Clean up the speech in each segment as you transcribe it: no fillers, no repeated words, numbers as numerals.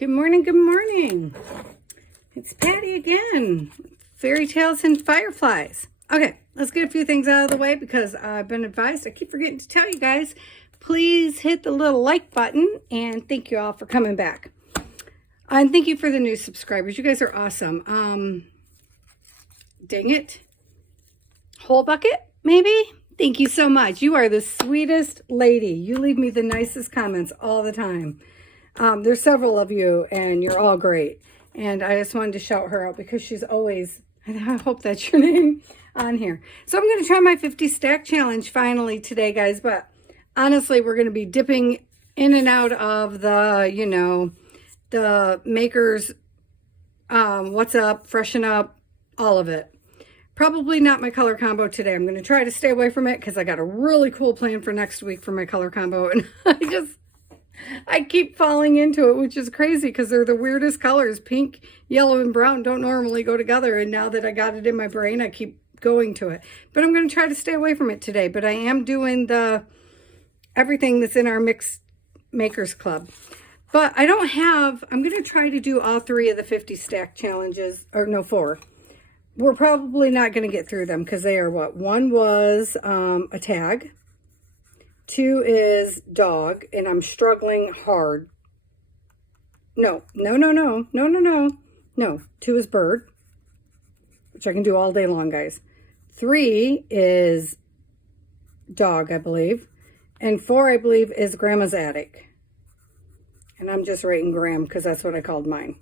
Good morning, good morning. It's Patty again. Fairy tales and fireflies. Okay, let's get a few things out of the way because I've been advised. I keep forgetting to tell you guys, please hit the little like button and thank you all for coming back. And thank you for the new subscribers. You guys are awesome. Dang it. Whole bucket, maybe? Thank you so much. You are the sweetest lady. You leave me the nicest comments all the time. There's several of you, and you're all great. And I just wanted to shout her out because she's always, I hope that's your name, on here. So I'm going to try my 50 stack challenge finally today, guys. But honestly, we're going to be dipping in and out of the, you know, the makers, what's up, freshen up, all of it. Probably not my color combo today. I'm going to try to stay away from it because I got a really cool plan for next week for my color combo. And I keep falling into it, which is crazy because they're the weirdest colors. Pink, yellow, and brown don't normally go together. And now that I got it in my brain, I keep going to it. But I'm going to try to stay away from it today. But I am doing everything that's in our Mixed Makers Club. But I don't have, I'm going to try to do all 3 of the 50 stack challenges, or no, 4. We're probably not going to get through them because they are what? 1 was a tag. 2 is dog, and I'm struggling hard. No. 2 is bird, which I can do all day long, guys. 3 is dog, I believe. And 4, I believe, is grandma's attic. And I'm just writing Graham because that's what I called mine.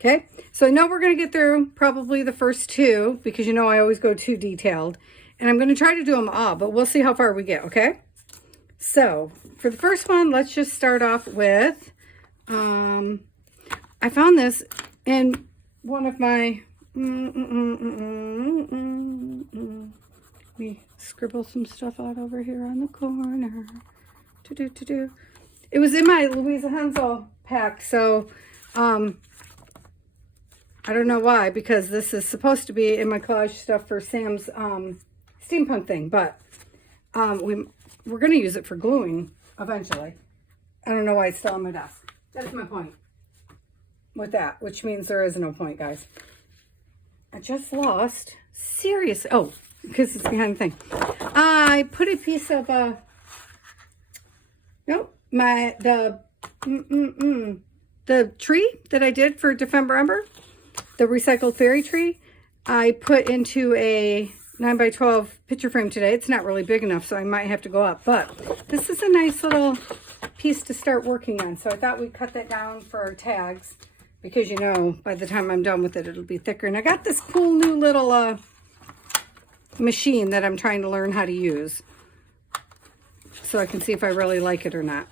Okay, so I know we're going to get through probably the first 2 because you know I always go too detailed. And I'm going to try to do them all, but we'll see how far we get, okay? So, for the first one, let's just start off with, I found this in one of my, let me scribble some stuff out over here on the corner. It was in my Louisa Hensel pack, so, I don't know why, because this is supposed to be in my collage stuff for Sam's steampunk thing, but we're going to use it for gluing eventually. I don't know why it's still on my desk. That's my point with that, which means there is no point, guys. I just lost, serious, oh, because it's behind the thing. I put a piece of, the tree that I did for December Ember, the recycled fairy tree, I put into a 9x12 picture frame today. It's not really big enough, so I might have to go up. But this is a nice little piece to start working on. So I thought we'd cut that down for our tags because, you know, by the time I'm done with it, it'll be thicker. And I got this cool new little machine that I'm trying to learn how to use so I can see if I really like it or not.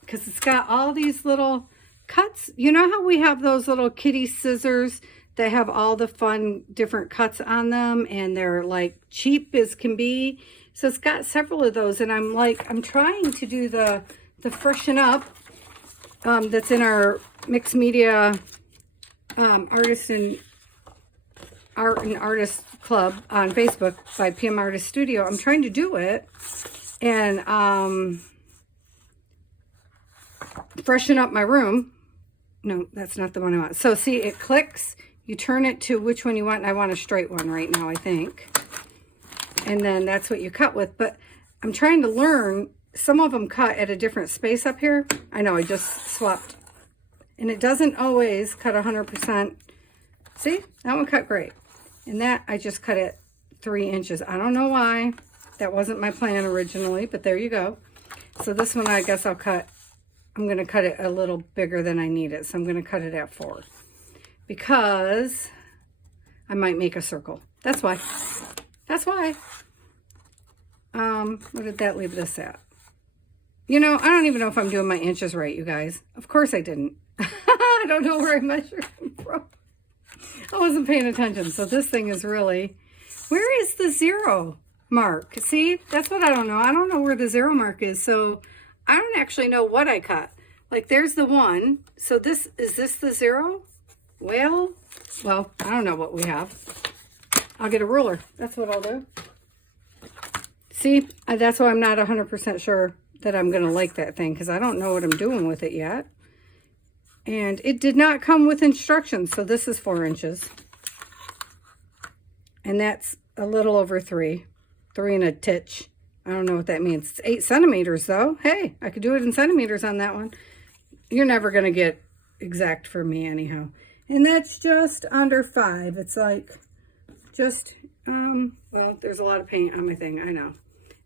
Because it's got all these little cuts. You know how we have those little kitty scissors that have all the fun different cuts on them and they're like cheap as can be? So it's got several of those, and I'm trying to do the freshen up that's in our mixed media artist and art and artist club on Facebook by PM Artist Studio. I'm trying to do it and freshen up my room. No, that's not the one I want. So see, it clicks. You turn it to which one you want. And I want a straight one right now, I think. And then that's what you cut with. But I'm trying to learn. Some of them cut at a different space up here. I know, I just swapped. And it doesn't always cut 100%. See, that one cut great. And that, I just cut it 3 inches. I don't know why. That wasn't my plan originally, but there you go. So this one, I guess I'm going to cut it a little bigger than I need it. So I'm going to cut it at 4 because I might make a circle. That's why. That's why. What did that leave this at? You know, I don't even know if I'm doing my inches right, you guys. Of course I didn't. I don't know where I measured them from. I wasn't paying attention. So this thing is really, where is the 0 mark? See, that's what I don't know. I don't know where the 0 mark is. So I don't actually know what I cut. Like there's the 1. So is this the 0? Well, I don't know what we have. I'll get a ruler. That's what I'll do. See, that's why I'm not 100% sure that I'm going to like that thing because I don't know what I'm doing with it yet. And it did not come with instructions, so this is 4 inches. And that's a little over 3 and a titch. I don't know what that means. It's 8 centimeters though. Hey, I could do it in centimeters on that one. You're never going to get exact for me anyhow. And that's just under 5. It's like just, well, there's a lot of paint on my thing. I know.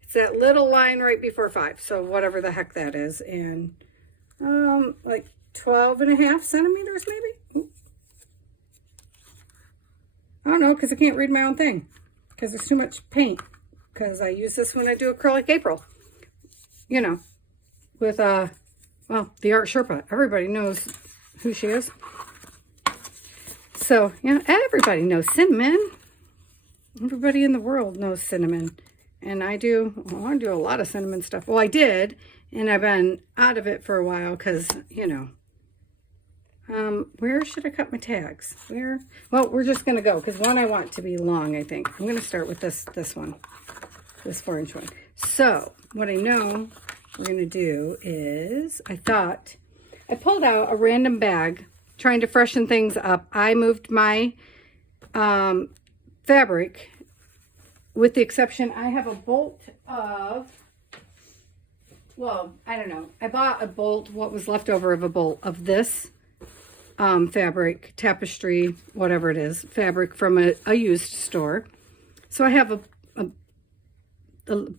It's that little line right before 5. So whatever the heck that is. And like 12.5 centimeters maybe. Ooh. I don't know because I can't read my own thing because there's too much paint. Because I use this when I do acrylic April. You know, with, well, the Art Sherpa. Everybody knows who she is. So, yeah, everybody knows Cinnamon. Everybody in the world knows Cinnamon. And I do, well, I do a lot of Cinnamon stuff. Well, I did, and I've been out of it for a while because, you know. Where should I cut my tags? Where? Well, we're just going to go because one I want to be long, I think. I'm going to start with this one. This 4-inch one. So, what I know we're going to do is, I pulled out a random bag trying to freshen things up. I moved my fabric, with the exception, I have a bolt of, well, I don't know. I bought a bolt, what was left over of a bolt of this fabric, tapestry, whatever it is, fabric from a used store. So I have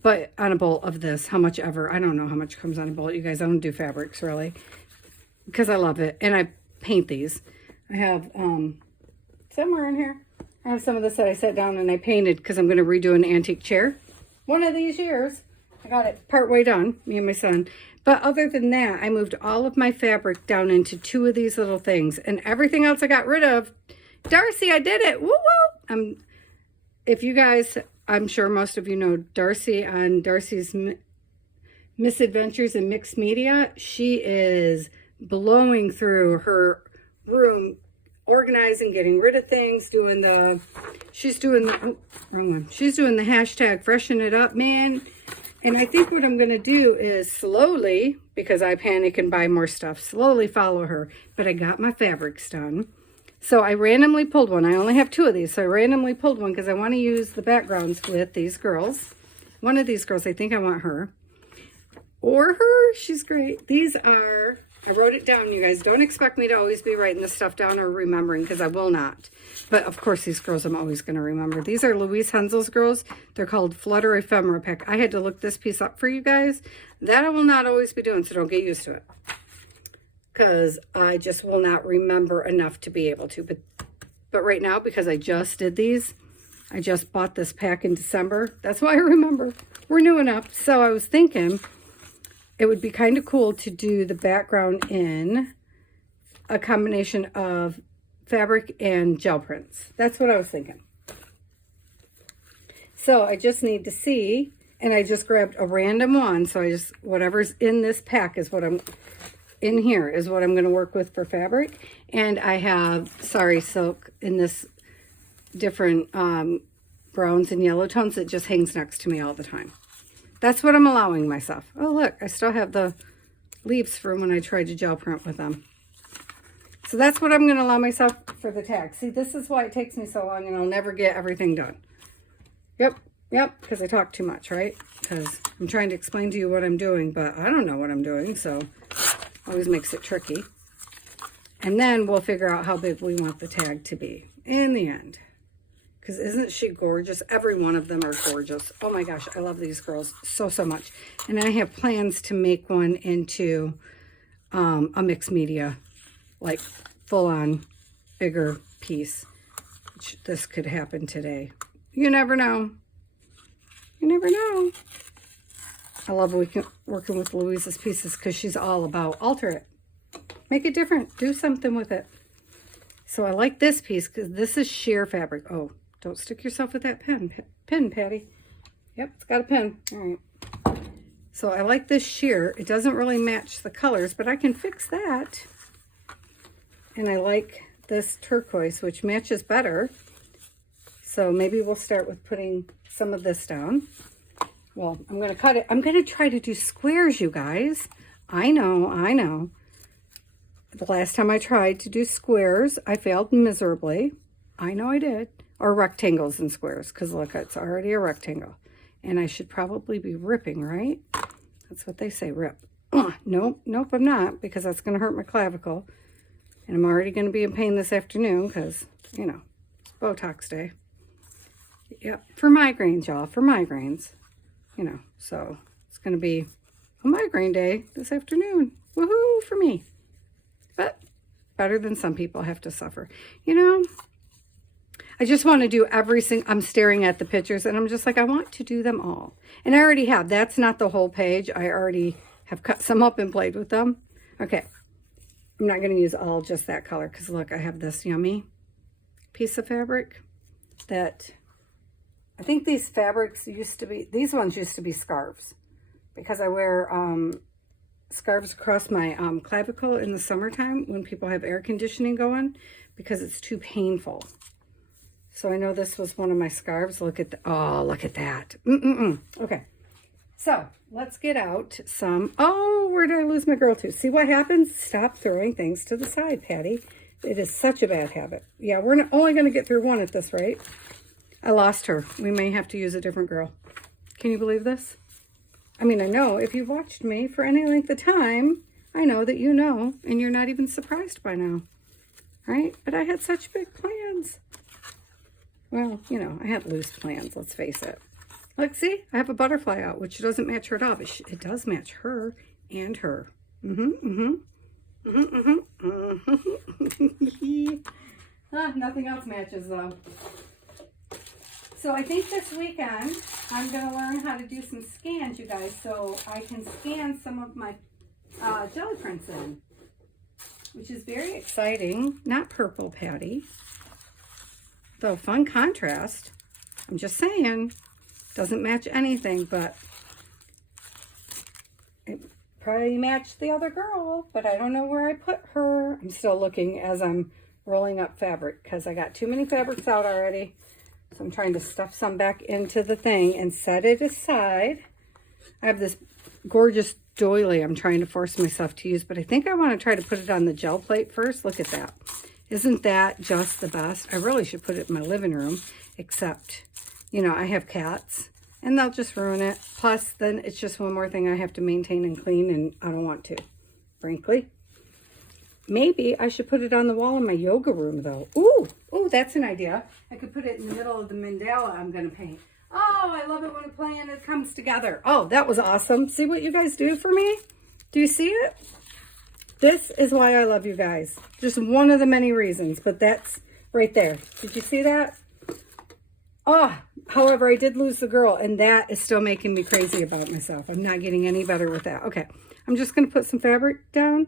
but on a bolt of this, how much ever, I don't know how much comes on a bolt. You guys, I don't do fabrics really because I love it. And I paint these. I have somewhere in here, I have some of this that I sat down and I painted because I'm going to redo an antique chair. One of these years, I got it part way done, me and my son. But other than that, I moved all of my fabric down into 2 of these little things. And everything else I got rid of. Darcy, I did it. Woo woo. If you guys, I'm sure most of you know Darcy on Darcy's Misadventures in Mixed Media. She is blowing through her room, organizing, getting rid of things, she's doing the hashtag freshen it up, man. And I think what I'm going to do is slowly, because I panic and buy more stuff, slowly follow her. But I got my fabrics done. So I randomly pulled one. I only have 2 of these. So I randomly pulled one because I want to use the backgrounds with these girls. One of these girls, I think I want her. Or her. She's great. These are, I wrote it down, you guys. Don't expect me to always be writing this stuff down or remembering because I will not. But of course, these girls I'm always going to remember. These are Louise Hensel's girls. They're called Flutter Ephemera Pack. I had to look this piece up for you guys. That I will not always be doing, so don't get used to it. Because I just will not remember enough to be able to. But right now, because I just did these, I just bought this pack in December. That's why I remember. We're new enough. So I was thinking it would be kind of cool to do the background in a combination of fabric and gel prints. That's what I was thinking. So I just need to see, and I just grabbed a random one. So whatever's in this pack is what I'm going to work with for fabric. And I have Sari Silk in this different browns and yellow tones that just hangs next to me all the time. That's what I'm allowing myself. Oh, look, I still have the leaves from when I tried to gel print with them. So that's what I'm going to allow myself for the tag. See, this is why it takes me so long and I'll never get everything done. Yep, because I talk too much, right? Because I'm trying to explain to you what I'm doing, but I don't know what I'm doing, so always makes it tricky. And then we'll figure out how big we want the tag to be in the end. Because isn't she gorgeous? Every one of them are gorgeous. Oh my gosh, I love these girls so much. And I have plans to make one into a mixed media, like full-on bigger piece. Which this could happen today. You never know. You never know. I love working with Louise's pieces because she's all about alter it. Make it different. Do something with it. So I like this piece because this is sheer fabric. Oh, don't stick yourself with that pin, Patty. Yep, it's got a pin. All right. So I like this sheer. It doesn't really match the colors, but I can fix that. And I like this turquoise, which matches better. So maybe we'll start with putting some of this down. Well, I'm going to cut it. I'm going to try to do squares, you guys. I know. The last time I tried to do squares, I failed miserably. I know I did. Or rectangles and squares, because look, it's already a rectangle. And I should probably be ripping, right? That's what they say, rip. Nope, I'm not, because that's going to hurt my clavicle. And I'm already going to be in pain this afternoon, because, you know, it's Botox day. Yep, for migraines, y'all, for migraines. You know, so it's going to be a migraine day this afternoon. Woohoo for me. But better than some people have to suffer. You know, I just want to do every single, I'm staring at the pictures and I'm just like, I want to do them all. And I already have. That's not the whole page. I already have cut some up and played with them. Okay. I'm not going to use all just that color because look, I have this yummy piece of fabric that I think these fabrics used to be, these ones used to be scarves because I wear scarves across my clavicle in the summertime when people have air conditioning going because it's too painful. So I know this was one of my scarves. Look at the, oh, look at that. Okay. So let's get out some, oh, where did I lose my girl to? See what happens? Stop throwing things to the side, Patty. It is such a bad habit. Yeah, we're not, only going to get through one at this rate. I lost her. We may have to use a different girl. Can you believe this? I mean, I know if you've watched me for any length of time, I know that you know, and you're not even surprised by now, right? But I had such big plans. Well, you know, I had loose plans, let's face it. Look, see, I have a butterfly out, which doesn't match her at all, but it does match her and her. Nothing else matches, though. So I think this weekend, I'm going to learn how to do some scans, you guys, so I can scan some of my jelly prints in, which is very exciting. Not purple, Patty. Though fun contrast. I'm just saying, doesn't match anything, but it probably matched the other girl, but I don't know where I put her. I'm still looking as I'm rolling up fabric because I got too many fabrics out already. So I'm trying to stuff some back into the thing and set it aside. I have this gorgeous doily I'm trying to force myself to use, but I think I want to try to put it on the gel plate first. Look at that. Isn't that just the best? I really should put it in my living room, except, you know, I have cats and they'll just ruin it. Plus, then it's just one more thing I have to maintain and clean, and I don't want to, frankly. Maybe I should put it on the wall in my yoga room, though. Ooh, that's an idea. I could put it in the middle of the mandala I'm going to paint. Oh, I love it when a plan comes together. Oh, that was awesome. See what you guys do for me? Do you see it? This is why I love you guys. Just one of the many reasons, but that's right there. Did you see that? Oh, however, I did lose the girl, and that is still making me crazy about myself. I'm not getting any better with that. Okay, I'm just going to put some fabric down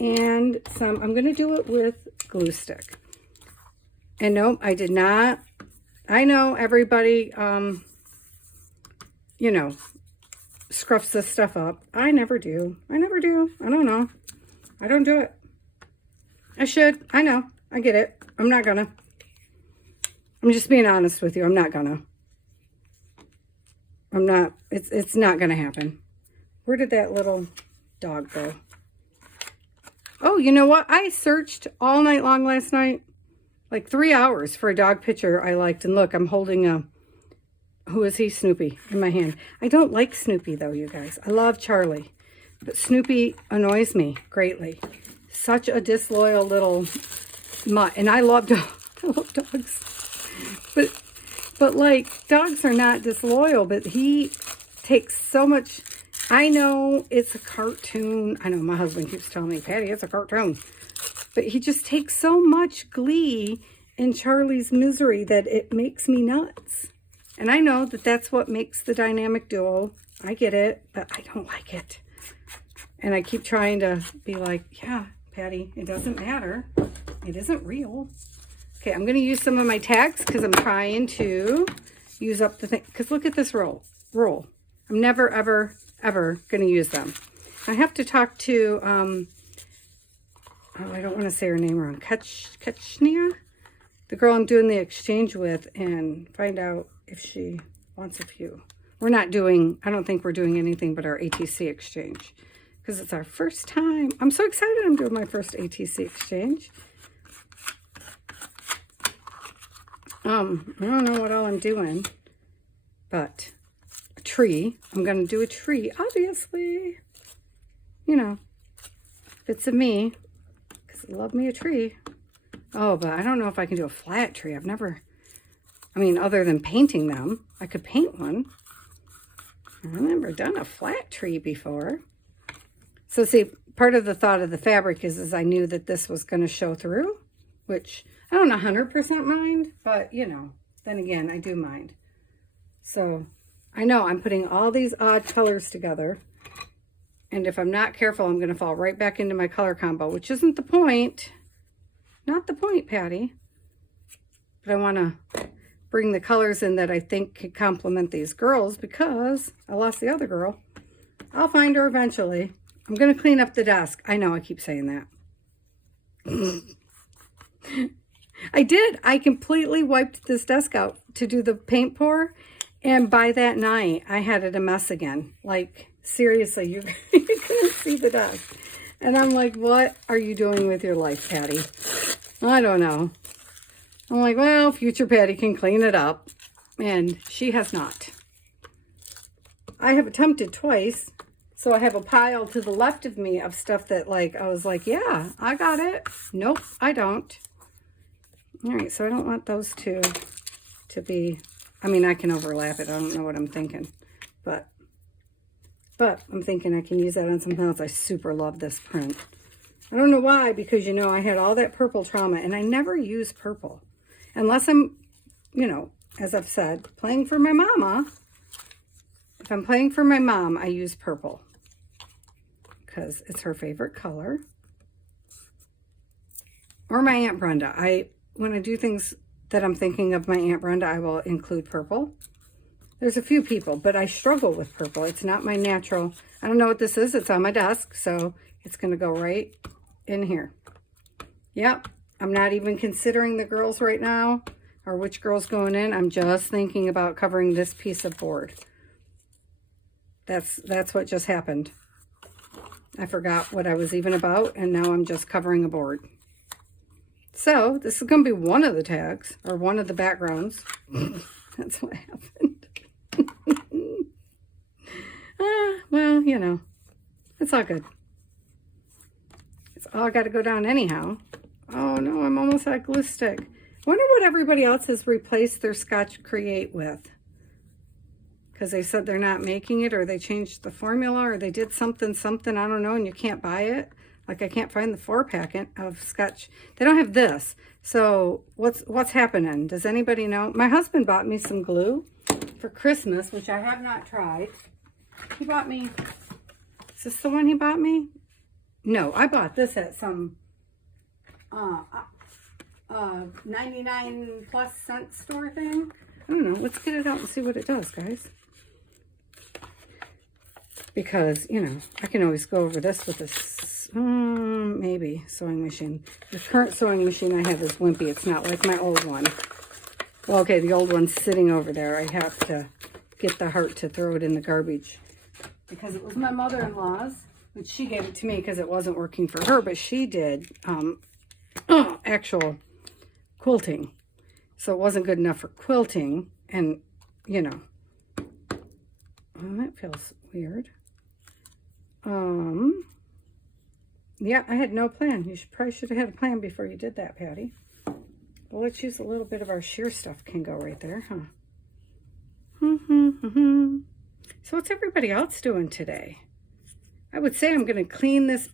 and some, I'm going to do it with glue stick. And no, I did not. I know everybody, you know, scruffs this stuff up. I never do. I don't know. I don't do it. I should. I know. I get it. I'm not gonna. I'm just being honest with you. I'm not gonna. I'm not. It's not gonna happen. Where did that little dog go? Oh, you know what? I searched all night long last night. Like 3 hours for a dog picture I liked. And look, I'm holding a, who is he? Snoopy in my hand. I don't like Snoopy though, you guys. I love Charlie. But Snoopy annoys me greatly. Such a disloyal little mutt. And I love dogs. But like, dogs are not disloyal, but he takes so much. I know it's a cartoon. I know my husband keeps telling me, Patty, it's a cartoon. But he just takes so much glee in Charlie's misery that it makes me nuts. And I know that that's what makes the dynamic duo. I get it, but I don't like it. And I keep trying to be like, yeah, Patty, it doesn't matter. It isn't real. Okay, I'm going to use some of my tags because I'm trying to use up the thing. Because look at this roll. I'm never, ever, ever going to use them. I have to talk to, oh, I don't want to say her name wrong. Kachnia? The girl I'm doing the exchange with, and find out if she wants a few. we're not doing, I don't think we're doing anything but our ATC exchange. Because it's our first time. I'm so excited I'm doing my first ATC exchange. I don't know what all I'm doing, but a tree. I'm going to do a tree, obviously. You know, fits of me, because I love me a tree. Oh, but I don't know if I can do a flat tree. I've never, I mean, other than painting them, I could paint one. I've never done a flat tree before. So see, part of the thought of the fabric is I knew that this was going to show through, which I don't 100% mind, but you know, then again, I do mind. So I know I'm putting all these odd colors together, and if I'm not careful, I'm going to fall right back into my color combo, which isn't the point. Not the point, Patty. But I want to bring the colors in that I think could complement these girls, because I lost the other girl. I'll find her eventually. I'm going to clean up the desk. I know I keep saying that. I did. I completely wiped this desk out to do the paint pour. And by that night, I had it a mess again. Like, seriously, you couldn't see the desk. And I'm like, what are you doing with your life, Patty? I don't know. I'm like, well, future Patty can clean it up. And she has not. I have attempted twice. So I have a pile to the left of me of stuff that, like, I was like, yeah, I got it. Nope, I don't. All right, so I don't want those two to be, I mean, I can overlap it. I don't know what I'm thinking. But I'm thinking I can use that on something else. I super love this print. I don't know why, because, you know, I had all that purple trauma, and I never use purple. Unless I'm, you know, as I've said, playing for my mama. If I'm playing for my mom, I use purple, because it's her favorite color. Or my Aunt Brenda. When I do things that I'm thinking of my Aunt Brenda, I will include purple. There's a few people, but I struggle with purple. It's not my natural. I don't know what this is. It's on my desk, so it's going to go right in here. Yep. I'm not even considering the girls right now, or which girl's going in. I'm just thinking about covering this piece of board. That's what just happened. I forgot what I was even about, and now I'm just covering a board. So this is going to be one of the tags, or one of the backgrounds. That's what happened. Well, you know, it's all good. It's all got to go down anyhow. Oh no, I'm almost at glue stick. Wonder what everybody else has replaced their Scotch Create with. Because they said they're not making it, or they changed the formula, or they did something, I don't know, and you can't buy it. Like, I can't find the 4-packet of Scotch. They don't have this. So what's happening? Does anybody know? My husband bought me some glue for Christmas, which I have not tried. He bought me, is this the one he bought me? No, I bought this at some 99 plus cent store thing. I don't know. Let's get it out and see what it does, guys. Because, you know, I can always go over this with this, maybe, sewing machine. The current sewing machine I have is wimpy. It's not like my old one. Well, okay, the old one's sitting over there. I have to get the heart to throw it in the garbage. Because it was my mother-in-law's, which she gave it to me because it wasn't working for her, but she did actual quilting. So it wasn't good enough for quilting, and, you know. Oh, that feels weird. Yeah, I had no plan. You probably should have had a plan before you did that, Patty. Well, let's use a little bit of our sheer stuff. Can go right there, huh? So what's everybody else doing today? I would say I'm going to clean this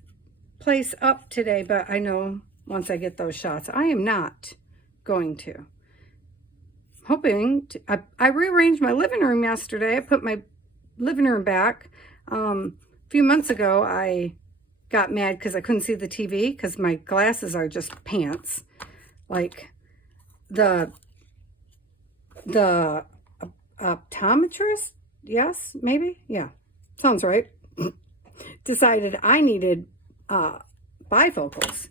place up today, but I know once I get those shots, I am not going to. Hoping to, I rearranged my living room yesterday. I put my living room back. A few months ago, I got mad because I couldn't see the TV because my glasses are just pants. Like the optometrist, yes, maybe, yeah, sounds right. Decided I needed bifocals,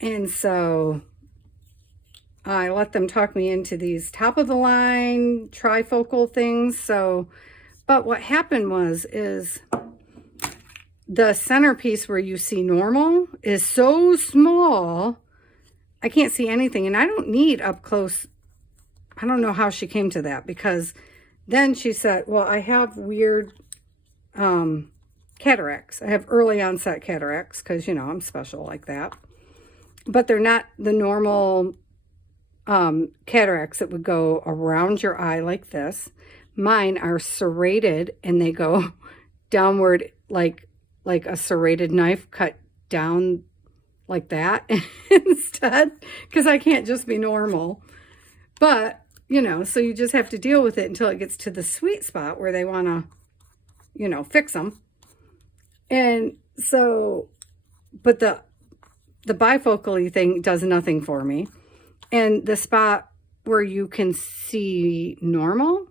and so I let them talk me into these top of the line trifocal things. So But what happened is the centerpiece where you see normal is so small, I can't see anything. And I don't need up close. I don't know how she came to that, because then she said, well, I have weird cataracts. I have early onset cataracts because, you know, I'm special like that. But they're not the normal cataracts that would go around your eye like this. Mine are serrated, and they go downward like a serrated knife cut down like that instead, because I can't just be normal. But, you know, so you just have to deal with it until it gets to the sweet spot where they want to, you know, fix them. And so, but the bifocally thing does nothing for me. And the spot where you can see normal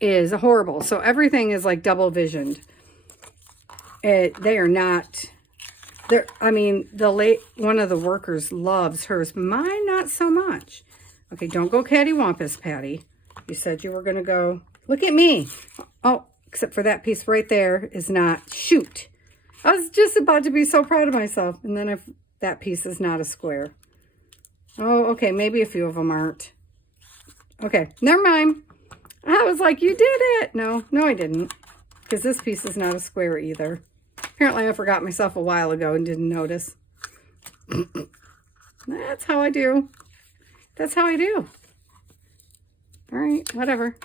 is horrible. So everything is like double visioned. They are not, I mean, one of the workers loves hers. Mine, not so much. Okay, don't go cattywampus, Patty. You said you were going to go. Look at me. Oh, except for that piece right there is not. Shoot. I was just about to be so proud of myself. And then that piece is not a square. Oh, okay. Maybe a few of them aren't. Okay, never mind. I was like, you did it. No, I didn't. Because this piece is not a square either. Apparently I forgot myself a while ago and didn't notice. That's how I do. That's how I do. All right, whatever.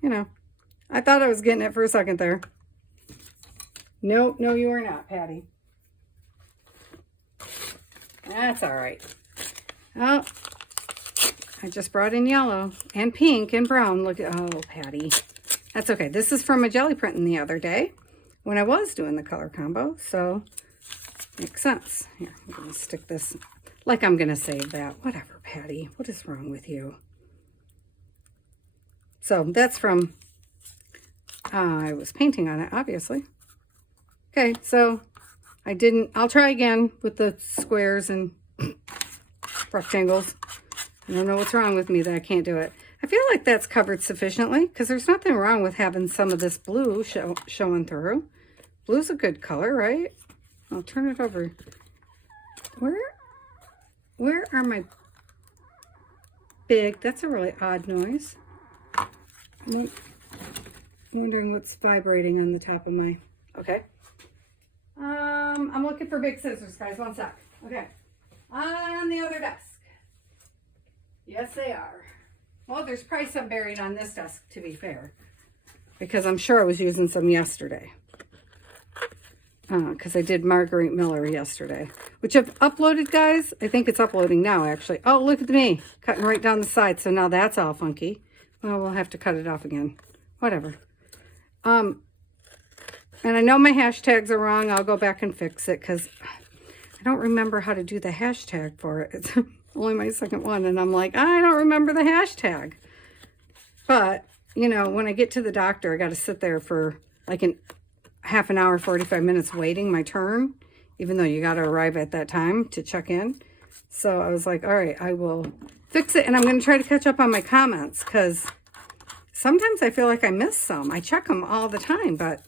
You know, I thought I was getting it for a second there. No, you are not, Patty. That's all right. Oh, I just brought in yellow and pink and brown. Look at, oh, Patty. That's okay. This is from a jelly printing the other day when I was doing the color combo. So, makes sense. Here, I'm going to stick this like I'm going to save that. Whatever, Patty. What is wrong with you? So, that's from, I was painting on it, obviously. Okay, so I'll try again with the squares and rectangles. I don't know what's wrong with me that I can't do it. I feel like that's covered sufficiently, because there's nothing wrong with having some of this blue showing through. Blue's a good color, right? I'll turn it over. Where are my big? That's a really odd noise. I'm wondering what's vibrating on the top of my... Okay. I'm looking for big scissors, guys. One sec. Okay. On the other desk. Yes, they are. Well, there's probably some buried on this desk, to be fair, because I'm sure I was using some yesterday. Because I did Marguerite Miller yesterday, which I've uploaded, guys. I think it's uploading now, actually. Oh, look at me. Cutting right down the side, so now that's all funky. Well, we'll have to cut it off again. Whatever. And I know my hashtags are wrong. I'll go back and fix it, because I don't remember how to do the hashtag for it. It's only my second one, and I'm like, I don't remember the hashtag. But, you know, when I get to the doctor, I got to sit there for like half an hour, 45 minutes waiting my turn, even though you got to arrive at that time to check in. So I was like, all right, I will fix it, and I'm going to try to catch up on my comments, because sometimes I feel like I miss some. I check them all the time, but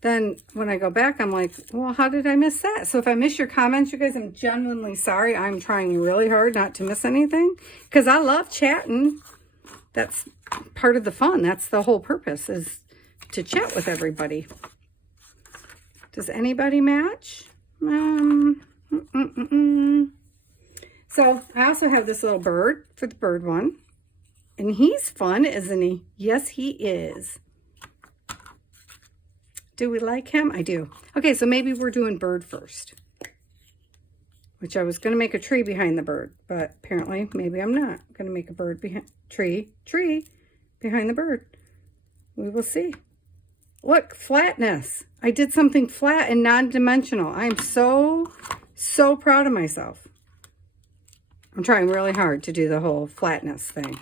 then when I go back, I'm like, well, how did I miss that? So if I miss your comments, you guys, I'm genuinely sorry. I'm trying really hard not to miss anything, because I love chatting. That's part of the fun. That's the whole purpose, is to chat with everybody. Does anybody match? So I also have this little bird for the bird one. And he's fun, isn't he? Yes, he is. Do we like him? I do. Okay, so maybe we're doing bird first. Which I was going to make a tree behind the bird, but apparently maybe I'm not going to make a bird behind tree behind the bird. We will see. Look, flatness. I did something flat and non-dimensional. I'm so proud of myself. I'm trying really hard to do the whole flatness thing.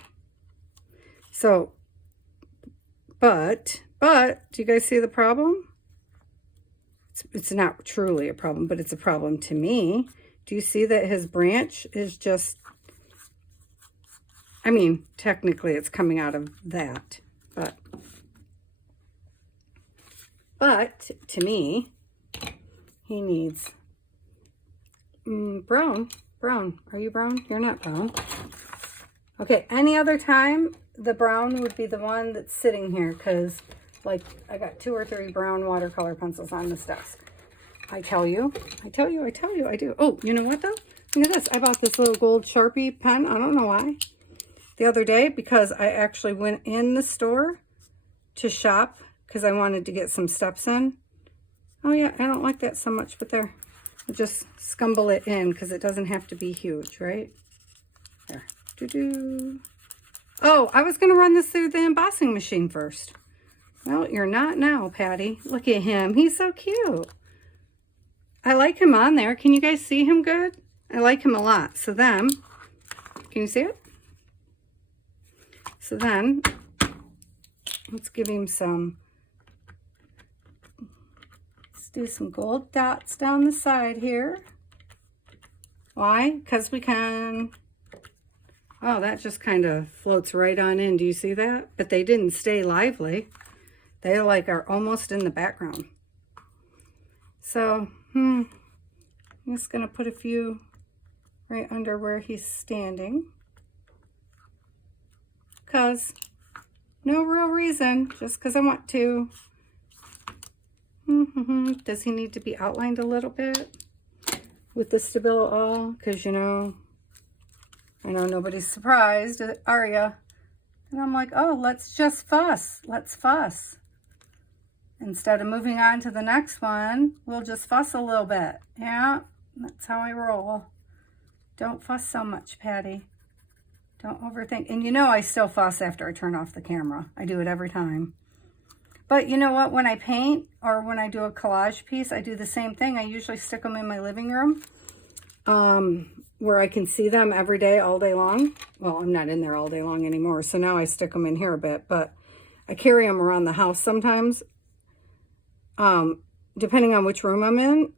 So, but, do you guys see the problem? It's not truly a problem, but it's a problem to me. Do you see that his branch is just, I mean, technically it's coming out of that, but But to me, he needs brown. Brown. Are you brown? You're not brown. Okay, any other time, the brown would be the one that's sitting here because, like, I got 2 or 3 brown watercolor pencils on this desk. I tell you, I do. Oh, you know what, though? Look at this. I bought this little gold Sharpie pen. I don't know why. The other day, because I actually went in the store to shop because I wanted to get some steps in. Oh, yeah, I don't like that so much, but there. I'll just scumble it in because it doesn't have to be huge, right? There. Doo-doo. Oh, I was going to run this through the embossing machine first. Well, you're not now, Patty. Look at him. He's so cute. I like him on there. Can you guys see him good? I like him a lot. So then, can you see it? So then, let's give him some, let's do some gold dots down the side here. Why? Because we can. Oh, that just kind of floats right on in. Do you see that? But they didn't stay lively. They like are almost in the background. So, I'm just going to put a few right under where he's standing. Because, no real reason, just because I want to. Does he need to be outlined a little bit with the Stabilo all? Because, you know, I know nobody's surprised, are ya? And I'm like, oh, let's just fuss. Let's fuss. Instead of moving on to the next one, we'll just fuss a little bit. Yeah, that's how I roll. Don't fuss so much, Patty. Don't overthink. And you know I still fuss after I turn off the camera. I do it every time. But you know what? When I paint or when I do a collage piece, I do the same thing. I usually stick them in my living room where I can see them every day, all day long. Well, I'm not in there all day long anymore, so now I stick them in here a bit. But I carry them around the house sometimes, depending on which room I'm in.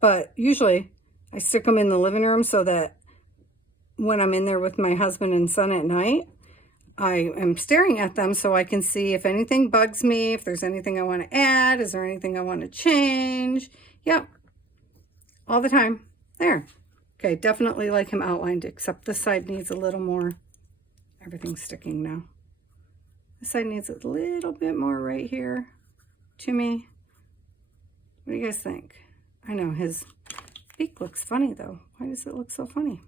But usually I stick them in the living room so that when I'm in there with my husband and son at night, I am staring at them so I can see if anything bugs me, if there's anything I want to add, is there anything I want to change? Yep, all the time. There. Okay, definitely like him outlined, except this side needs a little more. Everything's sticking now. This side needs a little bit more right here to me. What do you guys think? I know his beak looks funny though. Why does it look so funny?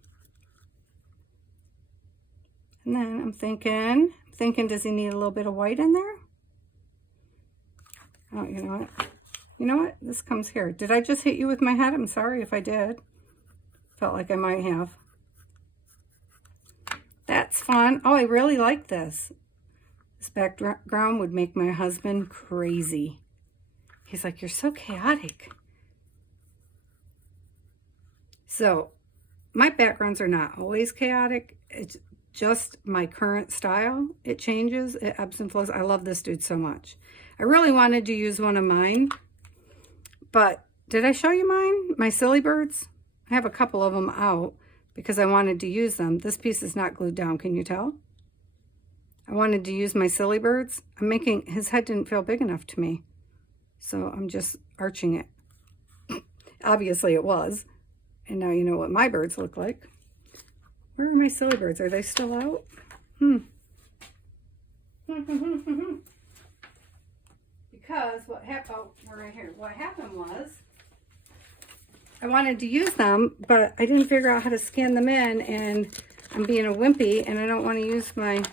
And then I'm thinking, does he need a little bit of white in there? Oh, you know what? You know what? This comes here. Did I just hit you with my head? I'm sorry if I did. Felt like I might have. That's fun. Oh, I really like this. This background would make my husband crazy. He's like, you're so chaotic. So, my backgrounds are not always chaotic. It's just my current style. It changes. It ebbs and flows. I love this dude so much. I really wanted to use one of mine. But did I show you mine? My Silly Birds? I have a couple of them out because I wanted to use them. This piece is not glued down. Can you tell? I wanted to use my Silly Birds. His head didn't feel big enough to me. So I'm just arching it. Obviously it was. And now you know what my birds look like. Where are my Silly Birds? Are they still out? Because what happened, oh, we're right here. What happened was, I wanted to use them, but I didn't figure out how to scan them in, and I'm being a wimpy, and I don't want to use my,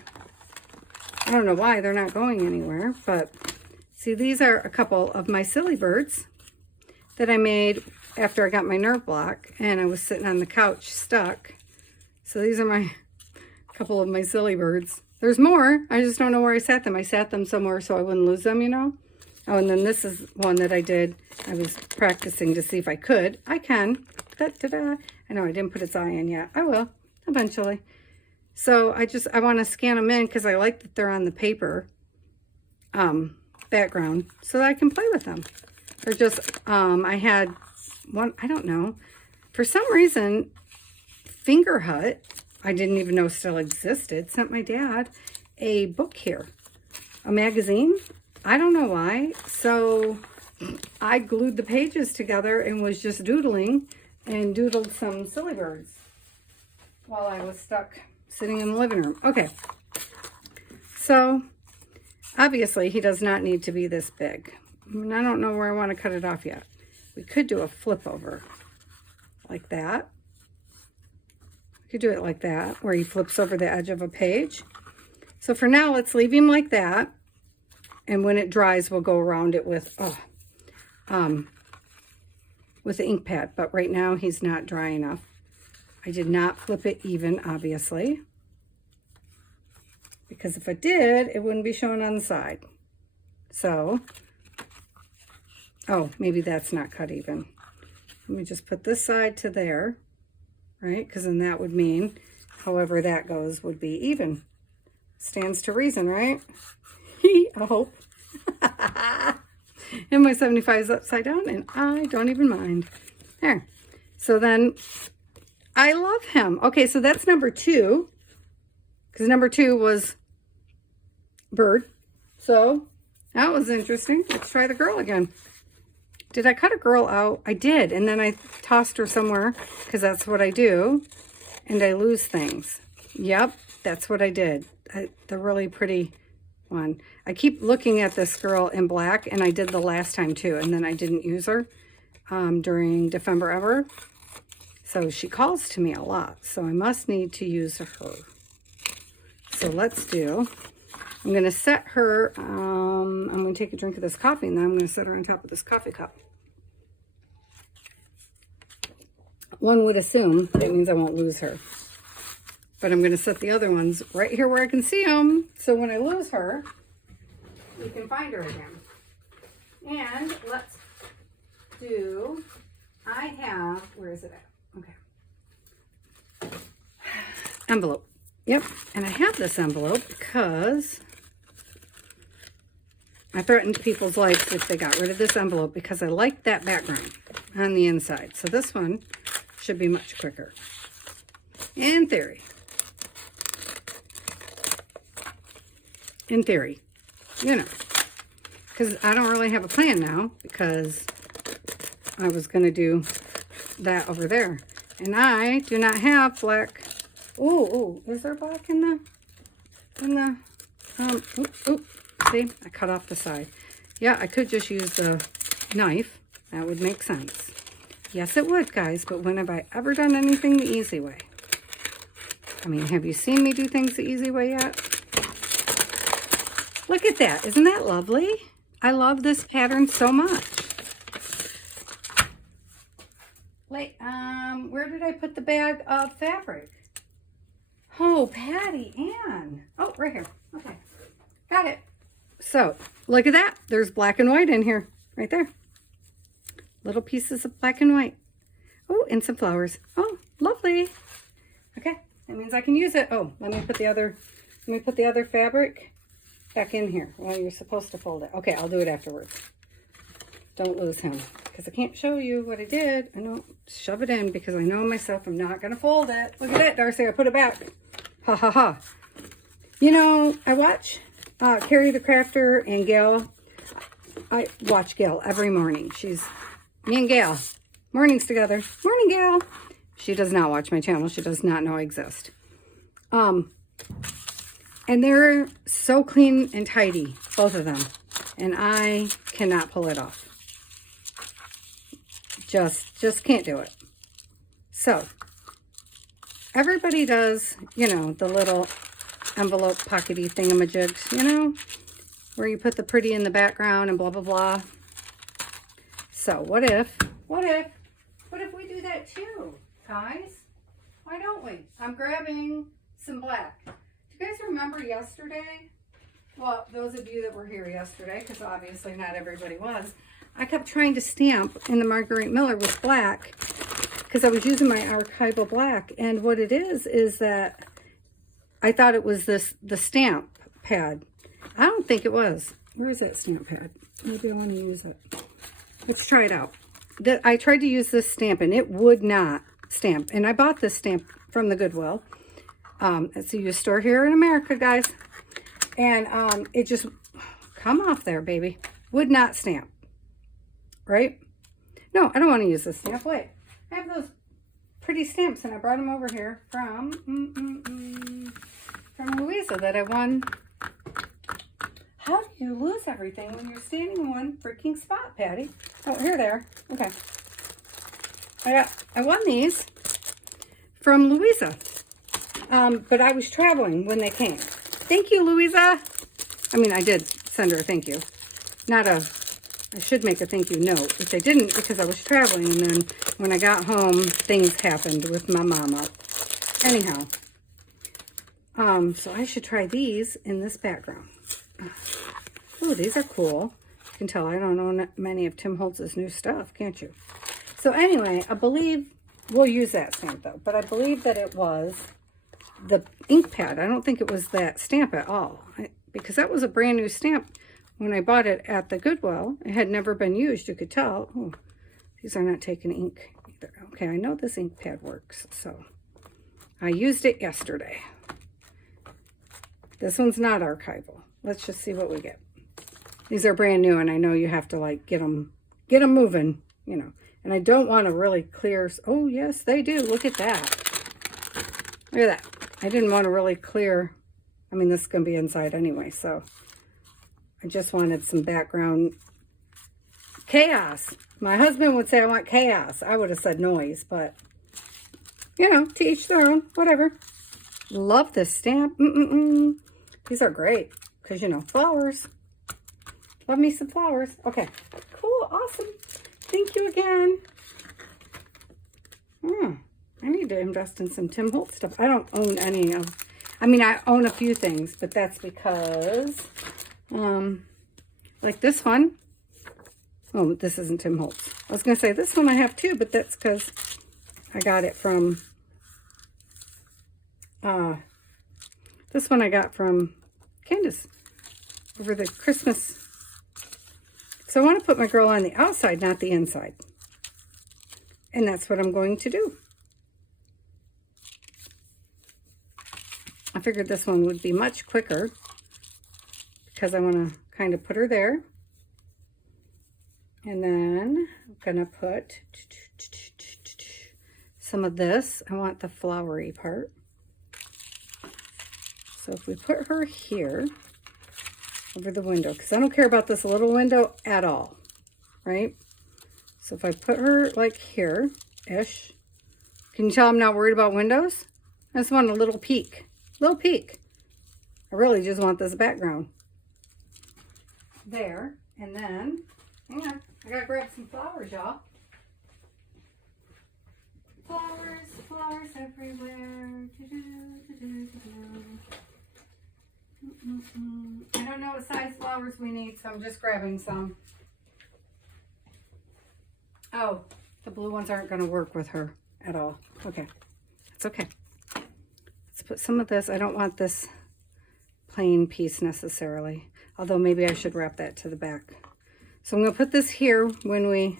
I don't know why they're not going anywhere, but see, these are a couple of my Silly Birds that I made after I got my nerve block, and I was sitting on the couch stuck. So these are a couple of my Silly Birds. There's more. I just don't know where I sat them. I sat them somewhere so I wouldn't lose them, you know. Oh, and then this is one that I did. I was practicing to see if I could. I can. Da-da-da. I know I didn't put its eye in yet. I will, eventually. So I want to scan them in because I like that they're on the paper background so that I can play with them. They're just, I had one, I don't know. For some reason, Finger Hut, I didn't even know still existed, sent my dad a book here, a magazine I don't know why. So I glued the pages together and was just doodling and doodled some silly birds while I was stuck sitting in the living room. Okay. So obviously he does not need to be this big. I mean, I don't know where I want to cut it off yet. We could do a flip over like that. We could do it like that, where he flips over the edge of a page. So for now, let's leave him like that. And when it dries, we'll go around it with the ink pad. But right now, he's not dry enough. I did not flip it even, obviously. Because if I did, it wouldn't be showing on the side. So, oh, maybe that's not cut even. Let me just put this side to there, right? Because then that would mean, however that goes, would be even. Stands to reason, right? I hope. And my 75 is upside down, and I don't even mind. There. So then, I love him. Okay, so that's number 2. Because number 2 was bird. So, that was interesting. Let's try the girl again. Did I cut a girl out? I did. And then I tossed her somewhere because that's what I do. And I lose things. Yep, that's what I did. The really pretty one. I keep looking at this girl in black, and I did the last time too. And then I didn't use her during Defember Ever. So she calls to me a lot. So I must need to use her. So let's do... I'm going to set her, I'm going to take a drink of this coffee, and then I'm going to set her on top of this coffee cup. One would assume that means I won't lose her. But I'm going to set the other ones right here where I can see them. So when I lose her, you can find her again. And let's do, I have, where is it at? Okay. Envelope. Yep. And I have this envelope because I threatened people's lives if they got rid of this envelope because I like that background on the inside. So this one should be much quicker. In theory. In theory. You know. Because I don't really have a plan now because I was going to do that over there. And I do not have black. Oh, is there black in the, see, I cut off the side. Yeah, I could just use the knife. That would make sense. Yes, it would, guys, but when have I ever done anything the easy way? I mean, have you seen me do things the easy way yet? Look at that. Isn't that lovely? I love this pattern so much. Wait, where did I put the bag of fabric? Oh, Patty Ann. Oh, right here. Okay. Got it. So, look at that. There's black and white in here. Right there. Little pieces of black and white. Oh, and some flowers. Oh, lovely. Okay. That means I can use it. Oh, let me put the other fabric back in here. Well, you're supposed to fold it. Okay, I'll do it afterwards. Don't lose him. Because I can't show you what I did. I don't shove it in because I know myself I'm not going to fold it. Look at that, Darcy. I put it back. Ha ha ha. You know, I watch Carrie the Crafter and Gail. I watch Gail every morning. Me and Gail, mornings together. Morning, Gail. She does not watch my channel. She does not know I exist. And they're so clean and tidy, both of them. And I cannot pull it off. Just can't do it. So, everybody does, you know, the little envelope pockety thingamajigs, you know, where you put the pretty in the background and blah, blah, blah. So, what if we do that too, guys? Why don't we? I'm grabbing some black. Do you guys remember yesterday? Well, those of you that were here yesterday, because obviously not everybody was, I kept trying to stamp in the Marguerite Miller with black because I was using my archival black. And what it is that I thought it was the stamp pad. I don't think it was. Where is that stamp pad? Maybe I want to use it. Let's try it out. I tried to use this stamp and it would not stamp. And I bought this stamp from the Goodwill. It's a used store here in America, guys. And it just Come off there, baby. Would not stamp. Right? No, I don't want to use this stamp. Wait. I have those pretty stamps, and I brought them over here from Louisa that I won. How do you lose everything when you're standing in one freaking spot, Patty? Oh, here they are. Okay. I won these from Louisa. But I was traveling when they came. Thank you, Louisa. I mean, I did send her a thank you. I should make a thank you note, which I didn't because I was traveling. And then when I got home, things happened with my mama. Anyhow. So I should try these in this background. Oh, these are cool. You can tell I don't know many of Tim Holtz's new stuff, can't you? So anyway, I believe we'll use that stamp though, but I believe that it was the ink pad. I don't think it was that stamp at all, because that was a brand new stamp when I bought it at the Goodwill. It had never been used, you could tell. Oh, these are not taking ink either. Okay, I know this ink pad works, so I used it yesterday. This one's not archival. Let's just see what we get. These are brand new, and I know you have to like get them moving, you know. And I don't want to really clear. Oh, yes, they do. Look at that. Look at that. I didn't want to really clear. I mean, this is going to be inside anyway, so I just wanted some background chaos. My husband would say I want chaos. I would have said noise, but, you know, to each their own. Whatever. Love this stamp. These are great because, you know, flowers. Love me some flowers. Okay. Cool. Awesome. Thank you again. I need to invest in some Tim Holtz stuff. I don't own any of, I mean, I own a few things, but that's because, like this one. Oh, this isn't Tim Holtz. I was going to say this one I have too, but that's because I got it from, this one I got from Candace over the Christmas. So I want to put my girl on the outside, not the inside. And that's what I'm going to do. I figured this one would be much quicker because I want to kind of put her there. And then I'm going to put some of this. I want the flowery part. So if we put her here over the window, because I don't care about this little window at all, right? So if I put her like here-ish, can you tell I'm not worried about windows? I just want a little peek. Little peek. I really just want this background. There. And then, hang on, I gotta grab some flowers, y'all. Flowers, flowers everywhere. I don't know what size flowers we need, so I'm just grabbing some. Oh, the blue ones aren't going to work with her at all. Okay, it's okay. Let's put some of this. I don't want this plain piece necessarily, although maybe I should wrap that to the back. So I'm going to put this here when we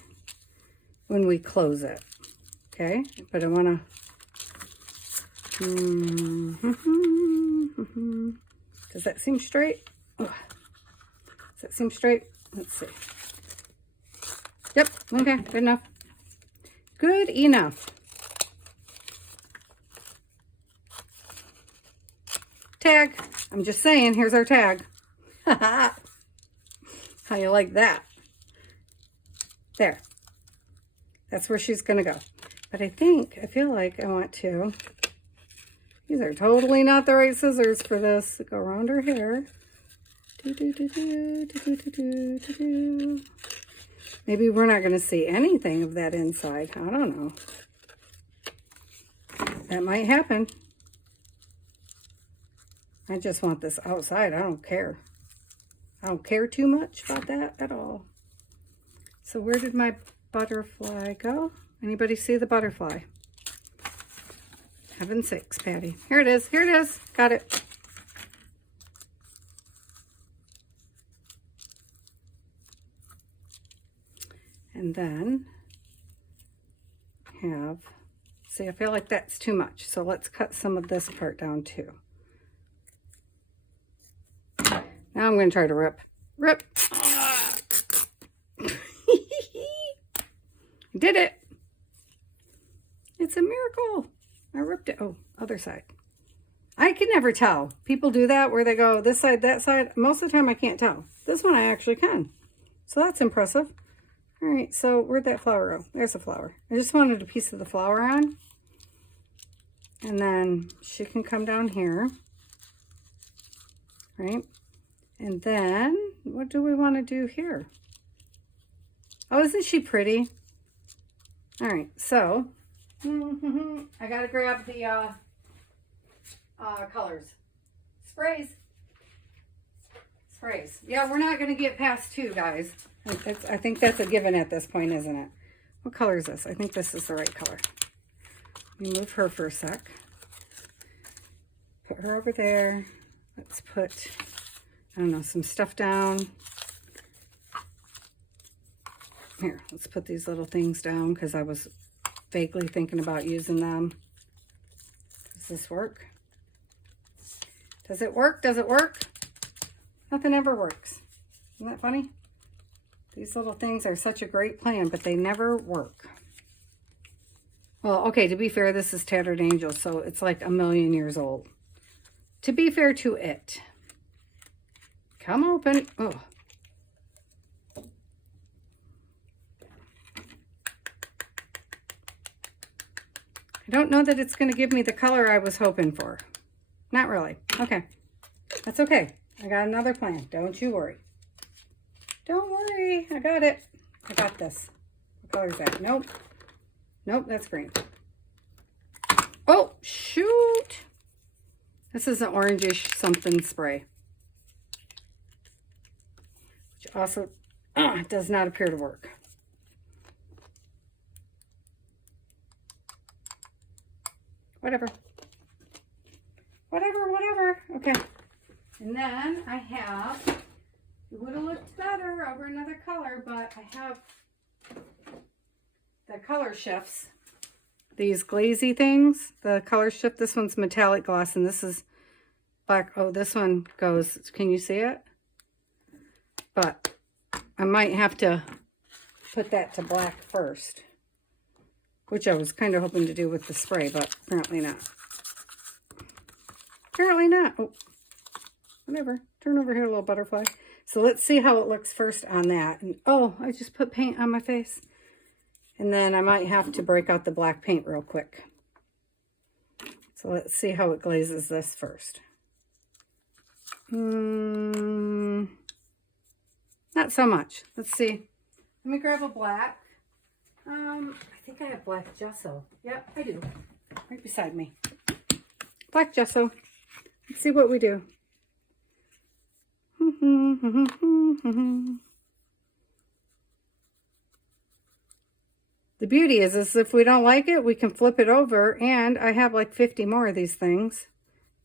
close it. Okay, but I want to. Does that seem straight? Oh. Does that seem straight? Let's see. Yep. Okay. Good enough. Good enough. Tag. I'm just saying. Here's our tag. How you like that? There. That's where she's going to go. But I feel like I want to. These are totally not the right scissors for this. Go around her hair. Maybe we're not going to see anything of that inside. I don't know. That might happen. I just want this outside. I don't care. I don't care too much about that at all. So where did my butterfly go? Anybody see the butterfly? Heaven's sakes, Patty. Here it is. Here it is. Got it. And then see, I feel like that's too much. So let's cut some of this part down too. Now I'm going to try to rip Rip. Did it. It's a miracle. I ripped it. Oh, other side. I can never tell. People do that where they go this side, that side. Most of the time I can't tell. This one I actually can. So that's impressive. All right, so where'd that flower go? There's a flower. I just wanted a piece of the flower on. And then she can come down here. Right? And then, what do we want to do here? Oh, isn't she pretty? All right, so I got to grab the colors. Sprays. Yeah, we're not going to get past 2, guys. I think that's a given at this point, isn't it? What color is this? I think this is the right color. Let me move her for a sec. Put her over there. Let's put, I don't know, some stuff down. Here, let's put these little things down because I was vaguely thinking about using them. Does this work? Does it work? Does it work? Nothing ever works. Isn't that funny? These little things are such a great plan, but they never work. Well, okay, to be fair, this is Tattered Angel, so it's like a million years old. To be fair to it. Come open. Oh. I don't know that it's going to give me the color I was hoping for. Not really. Okay. That's okay. I got another plan. Don't you worry. Don't worry. I got it. I got this. What color is that? Nope. Nope, that's green. Oh, shoot. This is an orangish something spray. Which also does not appear to work. Whatever. Okay. And then I have, it would have looked better over another color, but I have the color shifts. These glazy things, the color shift. This one's metallic gloss and this is black. Oh, this one goes, can you see it? But I might have to put that to black first, which I was kind of hoping to do with the spray, but apparently not. Apparently not. Oh, whatever. Turn over here, little butterfly. So let's see how it looks first on that. And oh, I just put paint on my face. And then I might have to break out the black paint real quick. So let's see how it glazes this first. Not so much. Let's see. Let me grab a black. I think I have black gesso. Yep, I do. Right beside me. Black gesso. Let's see what we do. The beauty is if we don't like it, we can flip it over, and I have like 50 more of these things.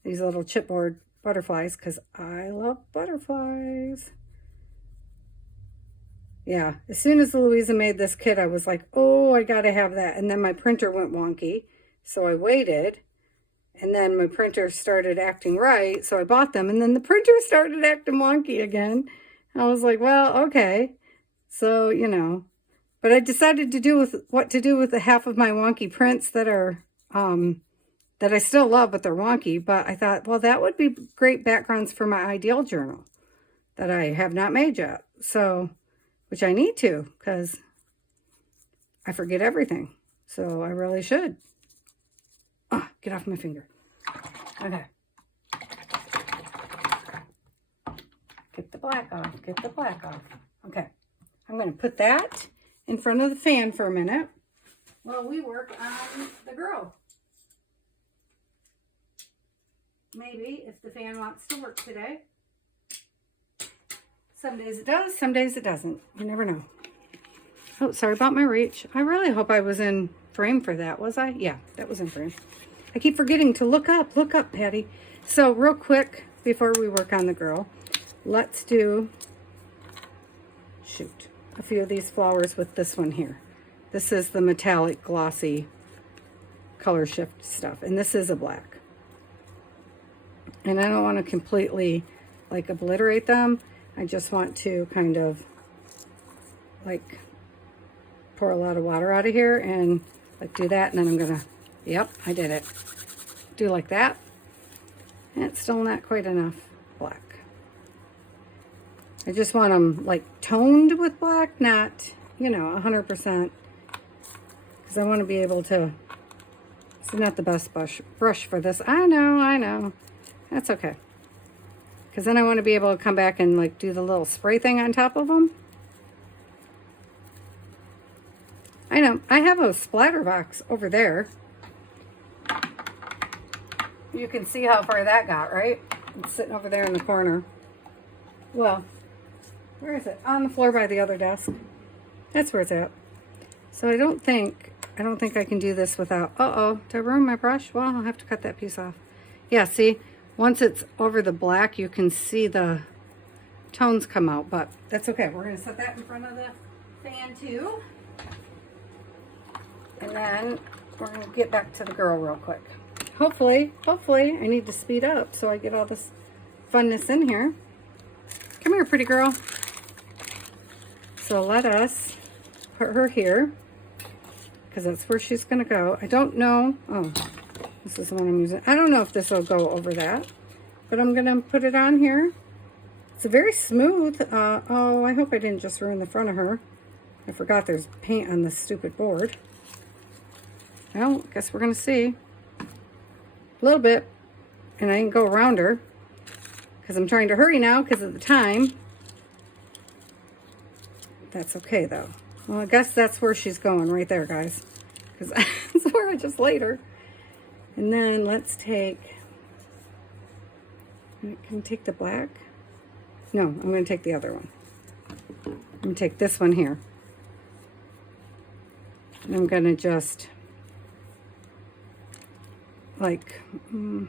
These little chipboard butterflies, because I love butterflies. Yeah, as soon as Louisa made this kit, I was like, oh, I gotta have that. And then my printer went wonky, so I waited. And then my printer started acting right, so I bought them. And then the printer started acting wonky again. I was like, well, okay. So, you know. But I decided to do with what to do with the half of my wonky prints that are, that I still love, but they're wonky. But I thought, well, that would be great backgrounds for my ideal journal that I have not made yet. So, which I need to, because I forget everything. So I really should. Ah, get off my finger. Okay. Get the black off. Get the black off. Okay. I'm going to put that in front of the fan for a minute while we work on the girl. Maybe if the fan wants to work today. Some days it does, some days it doesn't. You never know. Oh, sorry about my reach. I really hope I was in frame for that. Was I? Yeah, that was in frame. I keep forgetting to look up. Look up, Patty. So real quick, before we work on the girl, let's do, shoot, a few of these flowers with this one here. This is the metallic glossy color shift stuff. And this is a black. And I don't want to completely like obliterate them. I just want to kind of like pour a lot of water out of here and like do that. And then I'm gonna, yep, I did it. Do like that. And it's still not quite enough black. I just want them like toned with black, not, you know, 100%. Because I want to be able to, it's not the best brush for this. I know. That's okay. Because then I want to be able to come back and like do the little spray thing on top of them. I know, I have a splatter box over there. You can see how far that got, right? It's sitting over there in the corner. Well, where is it? On the floor by the other desk. That's where it's at. So I don't think I can do this without, uh-oh, did I ruin my brush? Well, I'll have to cut that piece off. Yeah, see, once it's over the black, you can see the tones come out, but that's okay. We're gonna set that in front of the fan too. And then we're gonna get back to the girl real quick. Hopefully, I need to speed up so I get all this funness in here. Come here, pretty girl. So let us put her here, because that's where she's gonna go. I don't know, oh, this is the one I'm using. I don't know if this will go over that, but I'm gonna put it on here. It's very smooth. Oh, I hope I didn't just ruin the front of her. I forgot there's paint on this stupid board. Well, I guess we're gonna see. A little bit, and I can go around her because I'm trying to hurry now because of the time. That's okay though. Well, I guess that's where she's going right there, guys, because that's where I just laid her. And then let's take, can I take the black? No, I'm going to take the other one. I'm going to take this one here. And I'm going to just like, I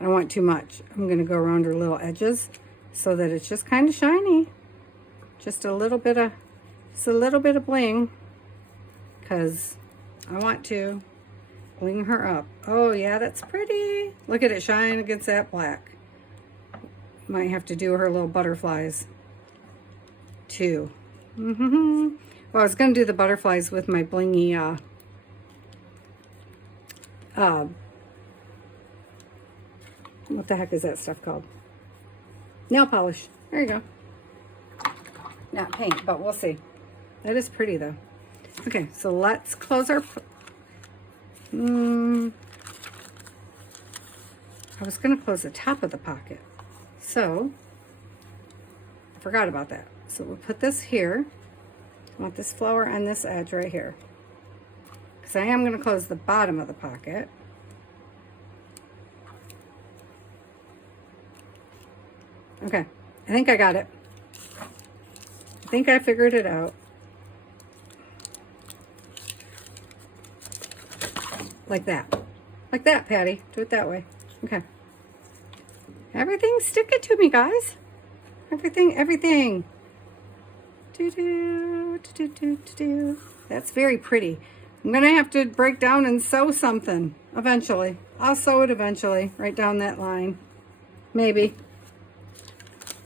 don't want too much. I'm going to go around her little edges so that it's just kind of shiny. Just a little bit of bling, because I want to bling her up. Oh yeah, that's pretty. Look at it shine against that black. Might have to do her little butterflies too. Well, I was going to do the butterflies with my blingy what the heck is that stuff called? Nail polish. There you go. Not paint, but we'll see. That is pretty though. Okay, so let's close our... I was going to close the top of the pocket. So, I forgot about that. So we'll put this here. I want this flower on this edge right here. Because I am going to close the bottom of the pocket. Okay, I think I got it. I think I figured it out. Like that. Like that, Patty. Do it that way. Okay. Everything's sticking to me, guys. Everything. Do. That's very pretty. I'm going to have to break down and sew something eventually. I'll sew it eventually, right down that line. Maybe.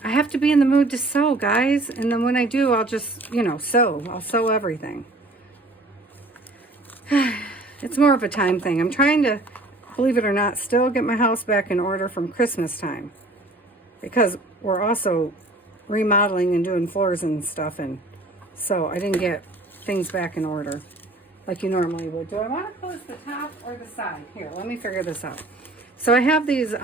I have to be in the mood to sew, guys. And then when I do, I'll just, you know, sew. I'll sew everything. It's more of a time thing. I'm trying to, believe it or not, still get my house back in order from Christmas time. Because we're also remodeling and doing floors and stuff. And so I didn't get things back in order like you normally would. Do I want to close the top or the side? Here, let me figure this out. So I have these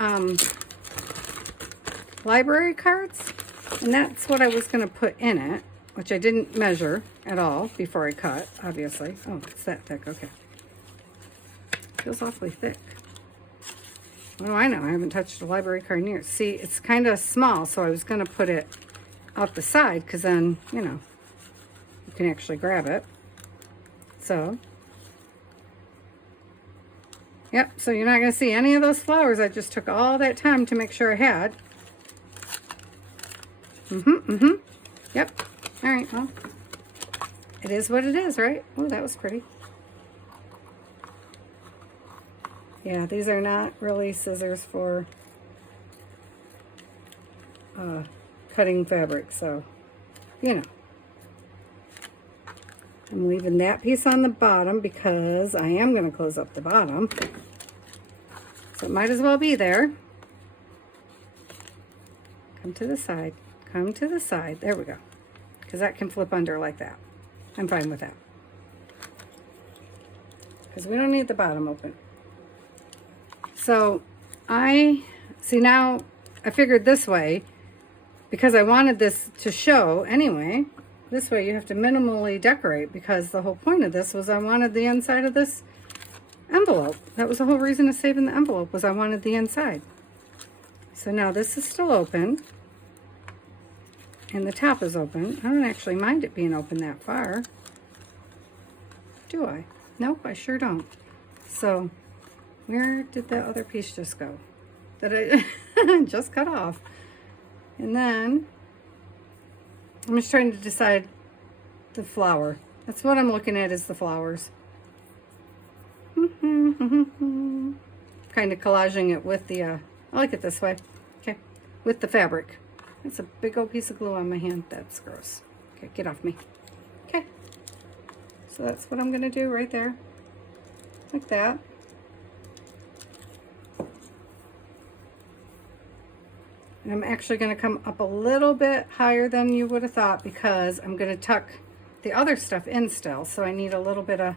library cards, and that's what I was going to put in it, which I didn't measure at all before I cut, obviously. Oh, it's that thick. Okay. Feels awfully thick. What do I know? I haven't touched a library card in years. See, it's kind of small, so I was going to put it out the side because then, you know, you can actually grab it. So, yep, so you're not going to see any of those flowers. I just took all that time to make sure I had. Yep. All right, well, it is what it is, right? Oh, that was pretty. Yeah, these are not really scissors for cutting fabric, so, you know. I'm leaving that piece on the bottom because I am going to close up the bottom. So it might as well be there. Come to the side. Come to the side. There we go. Because that can flip under like that. I'm fine with that. Because we don't need the bottom open. So see now, I figured this way, because I wanted this to show anyway. This way you have to minimally decorate, because the whole point of this was I wanted the inside of this envelope. That was the whole reason of saving the envelope, was I wanted the inside. So now this is still open, and the top is open. I don't actually mind it being open that far. Do I? Nope, I sure don't. So where did that other piece just go? That I just cut off. And then I'm just trying to decide the flower. That's what I'm looking at, is the flowers. Kind of collaging it with the, I like it this way. Okay, with the fabric. That's a big old piece of glue on my hand. That's gross. Okay, get off me. Okay. So that's what I'm going to do right there. Like that. And I'm actually going to come up a little bit higher than you would have thought, because I'm going to tuck the other stuff in still. So I need a little bit of,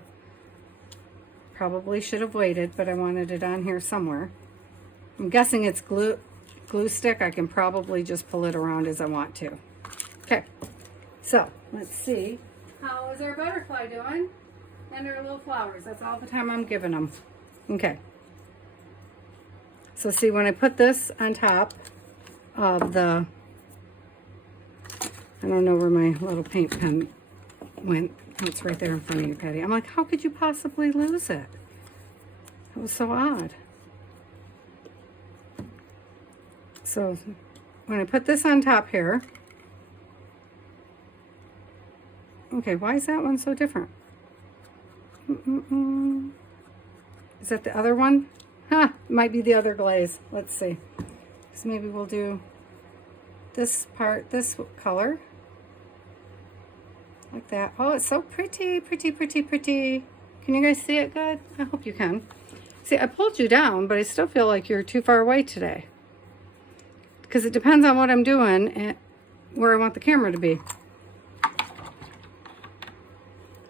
probably should have waited, but I wanted it on here somewhere. I'm guessing it's glue stick. I can probably just pull it around as I want to. Okay, so let's see. How is our butterfly doing? And our little flowers. That's all the time I'm giving them. Okay. So see, when I put this on top of the, I don't know where my little paint pen went. It's right there in front of you, Patty. I'm like, how could you possibly lose it? It was so odd. So when I put this on top here, okay, why is that one so different? Is that the other one? Huh, might be the other glaze. Let's see. So maybe we'll do this part, this color. Like that. Oh, it's so pretty, pretty, pretty, pretty. Can you guys see it good? I hope you can. See, I pulled you down, but I still feel like you're too far away today. Because it depends on what I'm doing and where I want the camera to be.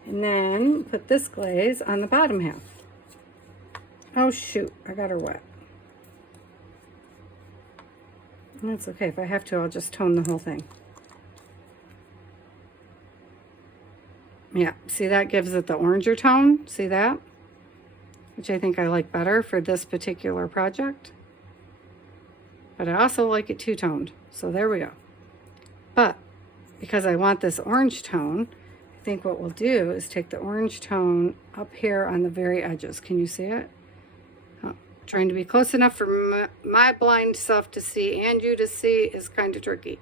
And then put this glaze on the bottom half. Oh shoot, I got her wet. That's okay. If I have to, I'll just tone the whole thing. Yeah, see, that gives it the oranger tone. See that? Which I think I like better for this particular project. But I also like it two-toned. So there we go. But because I want this orange tone, I think what we'll do is take the orange tone up here on the very edges. Can you see it? Trying to be close enough for my blind self to see and you to see is kind of tricky.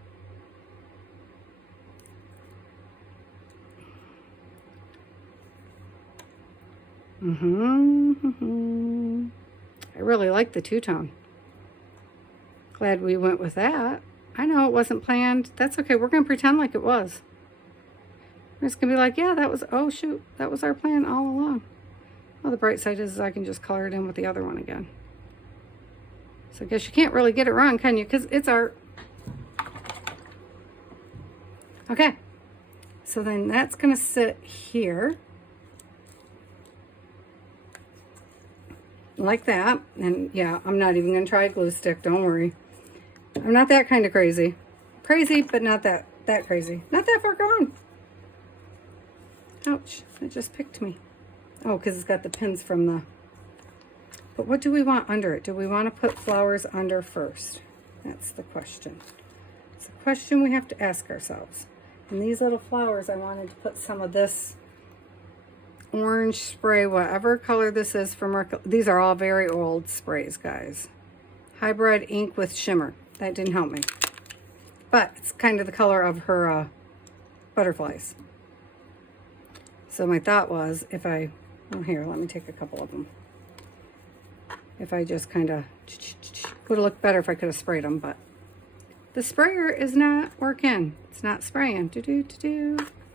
I really like the two-tone. Glad we went with that. I know it wasn't planned. That's okay. We're going to pretend like it was. We're just going to be like, yeah, that was, oh shoot, that was our plan all along. Well, the bright side is I can just color it in with the other one again. So I guess you can't really get it wrong, can you? Because it's art. Okay. So then that's going to sit here. Like that. And yeah, I'm not even going to try a glue stick. Don't worry. I'm not that kind of crazy. Crazy, but not that crazy. Not that far gone. Ouch. It just picked me. Oh, because it's got the pins from the... But what do we want under it? Do we want to put flowers under first? That's the question. It's a question we have to ask ourselves. And these little flowers, I wanted to put some of this orange spray, whatever color this is from... These are all very old sprays, guys. Hybrid ink with shimmer. That didn't help me. But it's kind of the color of her butterflies. So my thought was, if I... Oh, here, let me take a couple of them. If I just kind of... Would have looked better if I could have sprayed them, but the sprayer is not working. It's not spraying.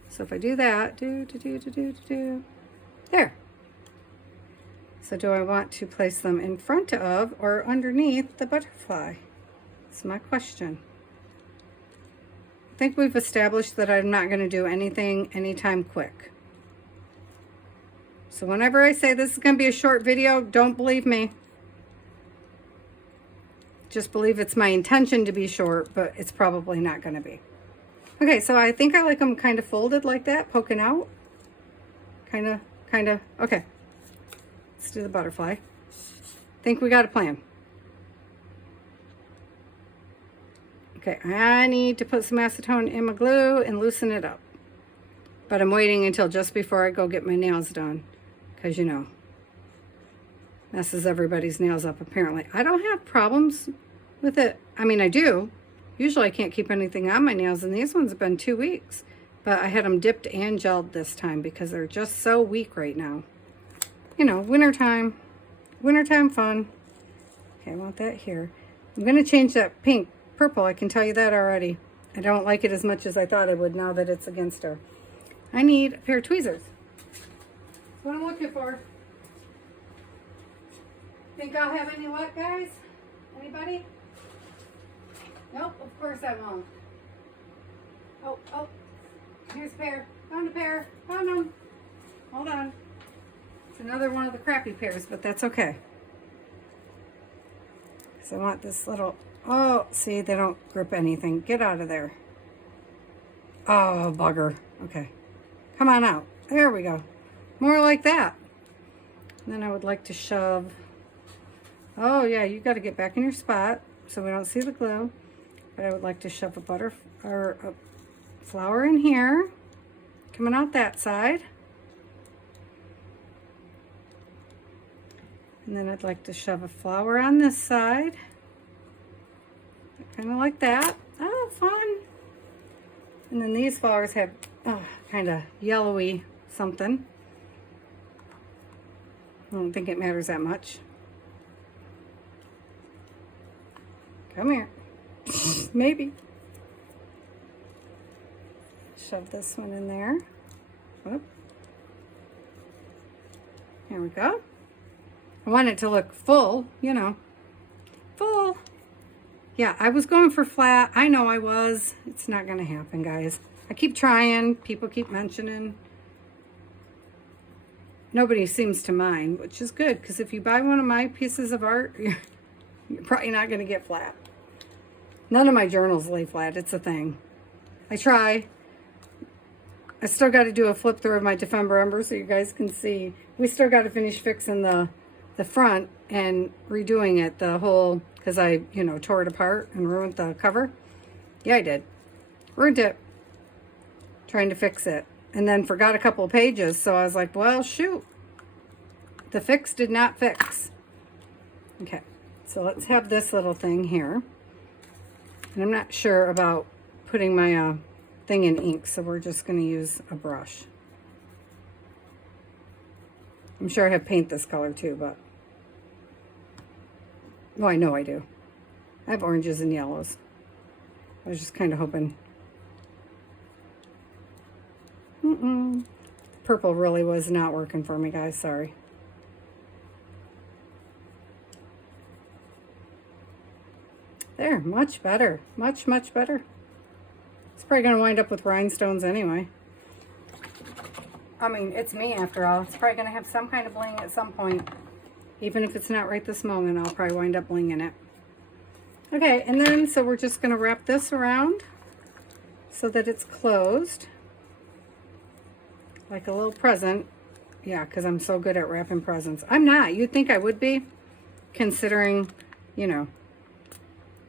So if I do that, there. So do I want to place them in front of or underneath the butterfly? That's my question. I think we've established that I'm not going to do anything anytime quick. So whenever I say this is going to be a short video, don't believe me. Just believe it's my intention to be short, but it's probably not going to be. Okay, so I think I like them kind of folded like that, poking out. Kind of. Okay. Let's do the butterfly. Think we got a plan. Okay, I need to put some acetone in my glue and loosen it up. But I'm waiting until just before I go get my nails done. Because, you know, messes everybody's nails up apparently. I don't have problems with it. I mean, I do. Usually I can't keep anything on my nails, and these ones have been 2 weeks. But I had them dipped and gelled this time because they're just so weak right now. You know, wintertime. Wintertime fun. Okay, I want that here. I'm going to change that pink purple. I can tell you that already. I don't like it as much as I thought I would now that it's against her. I need a pair of tweezers. That's what I'm looking for. Think I'll have any luck, guys? Anybody? Nope, of course I won't. Oh, here's a pair. Found a pair. Found them. Hold on. It's another one of the crappy pairs, but that's okay. Because I want this little... Oh, see, they don't grip anything. Get out of there. Oh, bugger. Okay. Come on out. There we go. More like that. And then I would like to shove... Oh, yeah, you got to get back in your spot so we don't see the glue. But I would like to shove a flower in here. Coming out that side. And then I'd like to shove a flower on this side. Kind of like that. Oh, fun. And then these flowers have kind of yellowy something. I don't think it matters that much. Come here. Maybe. Shove this one in there. Whoop. There we go. I want it to look full, you know. Full. Yeah, I was going for flat. I know I was. It's not going to happen, guys. I keep trying. People keep mentioning. Nobody seems to mind, which is good, because if you buy one of my pieces of art, you're probably not going to get flat. None of my journals lay flat. It's a thing. I try. I still got to do a flip through of my December Ember so you guys can see. We still got to finish fixing the front and redoing it, the whole, because I, you know, tore it apart and ruined the cover. Yeah, I did. Ruined it. Trying to fix it. And then forgot a couple of pages, so I was like, well, shoot. The fix did not fix. Okay, so let's have this little thing here. And I'm not sure about putting my thing in ink, so we're just going to use a brush. I'm sure I have paint this color too, but... Well, I know I do. I have oranges and yellows. I was just kind of hoping... Purple really was not working for me, guys. Sorry. There, much better. Much, much better. It's probably going to wind up with rhinestones anyway. I mean, it's me after all. It's probably going to have some kind of bling at some point. Even if it's not right this moment, I'll probably wind up blinging it. Okay, and then, so we're just going to wrap this around so that it's closed. Like a little present. Yeah, because I'm so good at wrapping presents. I'm not. You'd think I would be, considering, you know,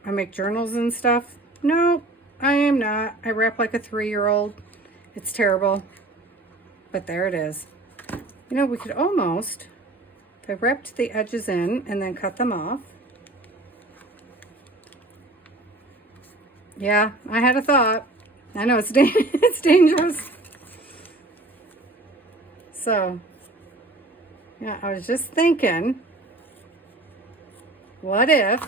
I make journals and stuff. No, I am not. I wrap like a 3-year-old. It's terrible. But there it is. You know, we could almost, if I wrapped the edges in and then cut them off. Yeah, I had a thought. I know it's it's dangerous. So, yeah, I was just thinking, what if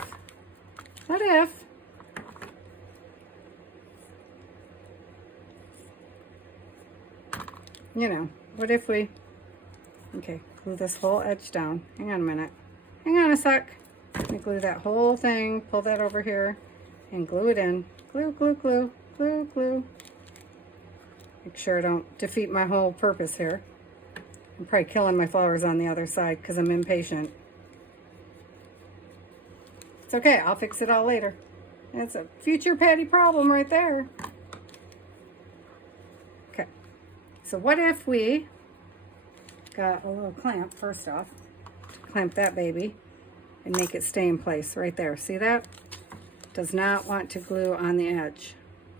you know, what if we, okay, glue this whole edge down. Hang on a minute. Hang on a sec. Let me glue that whole thing, pull that over here, and glue it in. Glue, glue, glue, glue, glue. Make sure I don't defeat my whole purpose here. I'm probably killing my flowers on the other side because I'm impatient. It's okay, I'll fix it all later. That's a future Patty problem right there. Okay, so what if we got a little clamp first off, clamp that baby and make it stay in place right there. See that? Does not want to glue on the edge.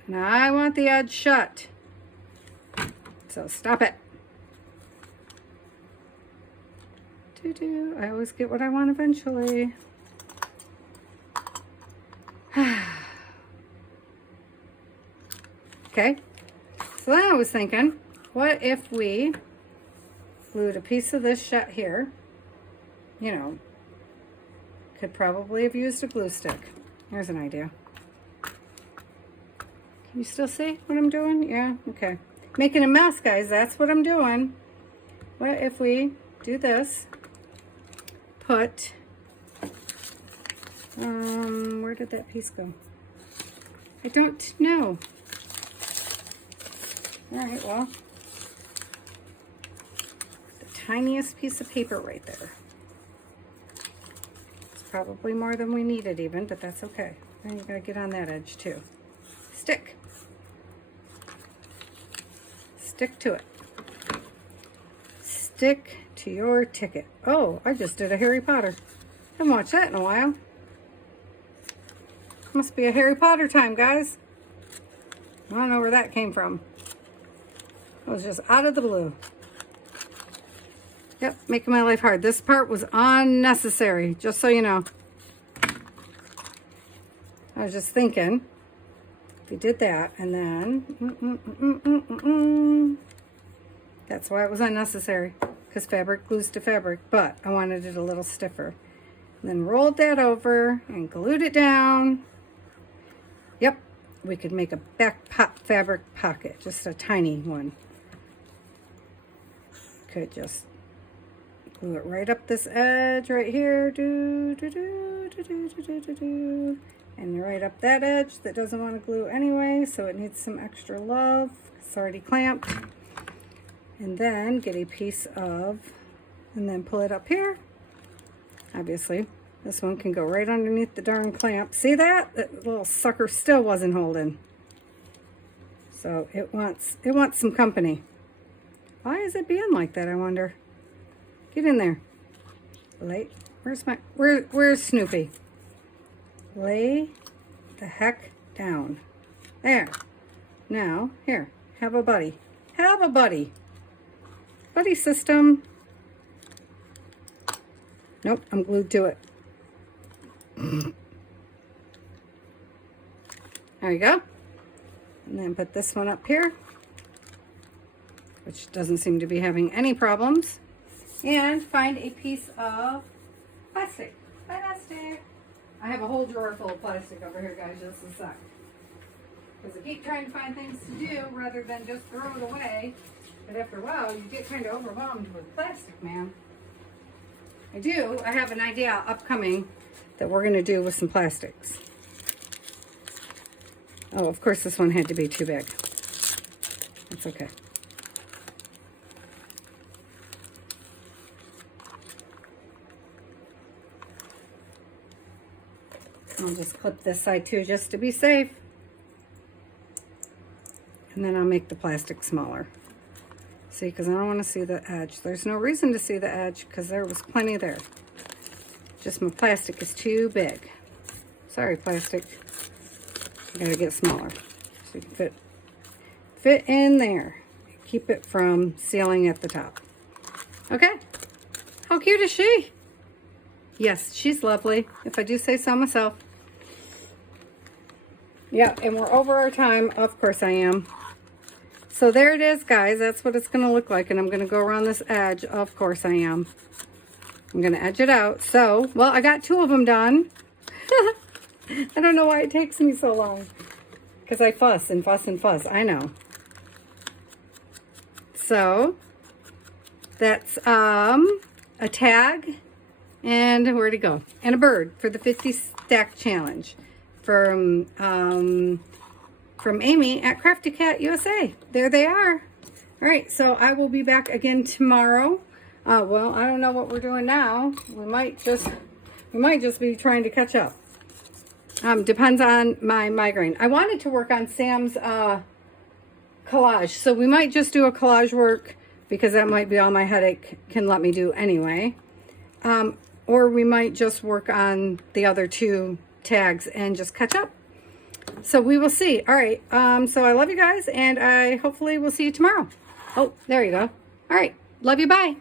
And I want the edge shut. So stop it. I always get what I want eventually. Okay, so then I was thinking, what if we glued a piece of this shut here? You know, could probably have used a glue stick. Here's an idea. Can you still see what I'm doing? Yeah, okay. Making a mess, guys, that's what I'm doing. What if we do this? Put, where did that piece go? I don't know. All right, well, the tiniest piece of paper right there. It's probably more than we needed even, but that's okay. And you gotta get on that edge too. Stick. Stick to it. Stick to your ticket. Oh, I just did a Harry Potter. Haven't watched that in a while. Must be a Harry Potter time, guys. I don't know where that came from. It was just out of the blue. Yep, making my life hard. This part was unnecessary, just so you know. I was just thinking, if we did that, and then, that's why it was unnecessary, because fabric glues to fabric, but I wanted it a little stiffer. And then rolled that over and glued it down. Yep, we could make a back fabric pocket, just a tiny one. Could just glue it right up this edge right here, and right up that edge that doesn't want to glue anyway, so it needs some extra love. It's already clamped. And then get a piece of, and then pull it up here. Obviously, this one can go right underneath the darn clamp. See that? That little sucker still wasn't holding. So it wants some company. Why is it being like that, I wonder? Get in there. Where's Snoopy? Lay the heck down. There. Now, here, have a buddy. Have a buddy. Buddy system. Nope, I'm glued to it. There you go. And then put this one up here, which doesn't seem to be having any problems. And find a piece of plastic. Plastic. I have a whole drawer full of plastic over here, guys, just a sec. Because I keep trying to find things to do rather than just throw it away. But after a while, you get kind of overwhelmed with plastic, man. I do. I have an idea upcoming that we're going to do with some plastics. Oh, of course, this one had to be too big. That's okay. I'll just clip this side too, just to be safe. And then I'll make the plastic smaller. See, because I don't want to see the edge. There's no reason to see the edge because there was plenty there. Just my plastic is too big. Sorry, plastic. I gotta get smaller so you can fit in there. Keep it from sealing at the top. Okay. How cute is she? Yes, she's lovely, if I do say so myself. Yeah, and we're over our time. Of course I am. So there it is, guys. That's what it's going to look like. And I'm going to go around this edge. Of course I am. I'm going to edge it out. So, well, I got 2 of them done. I don't know why it takes me so long. Because I fuss and fuss and fuss. I know. So that's a tag, and where'd it go? And a bird for the 50 stack challenge from Amy at Crafty Cat USA. There they are. All right, so I will be back again tomorrow. Well, I don't know what we're doing now. We might just be trying to catch up. Depends on my migraine. I wanted to work on Sam's collage, so we might just do a collage work because that might be all my headache can let me do anyway. Or we might just work on the other 2 tags and just catch up. So we will see. All right. So I love you guys, and I hopefully will see you tomorrow. Oh, there you go. All right. Love you. Bye.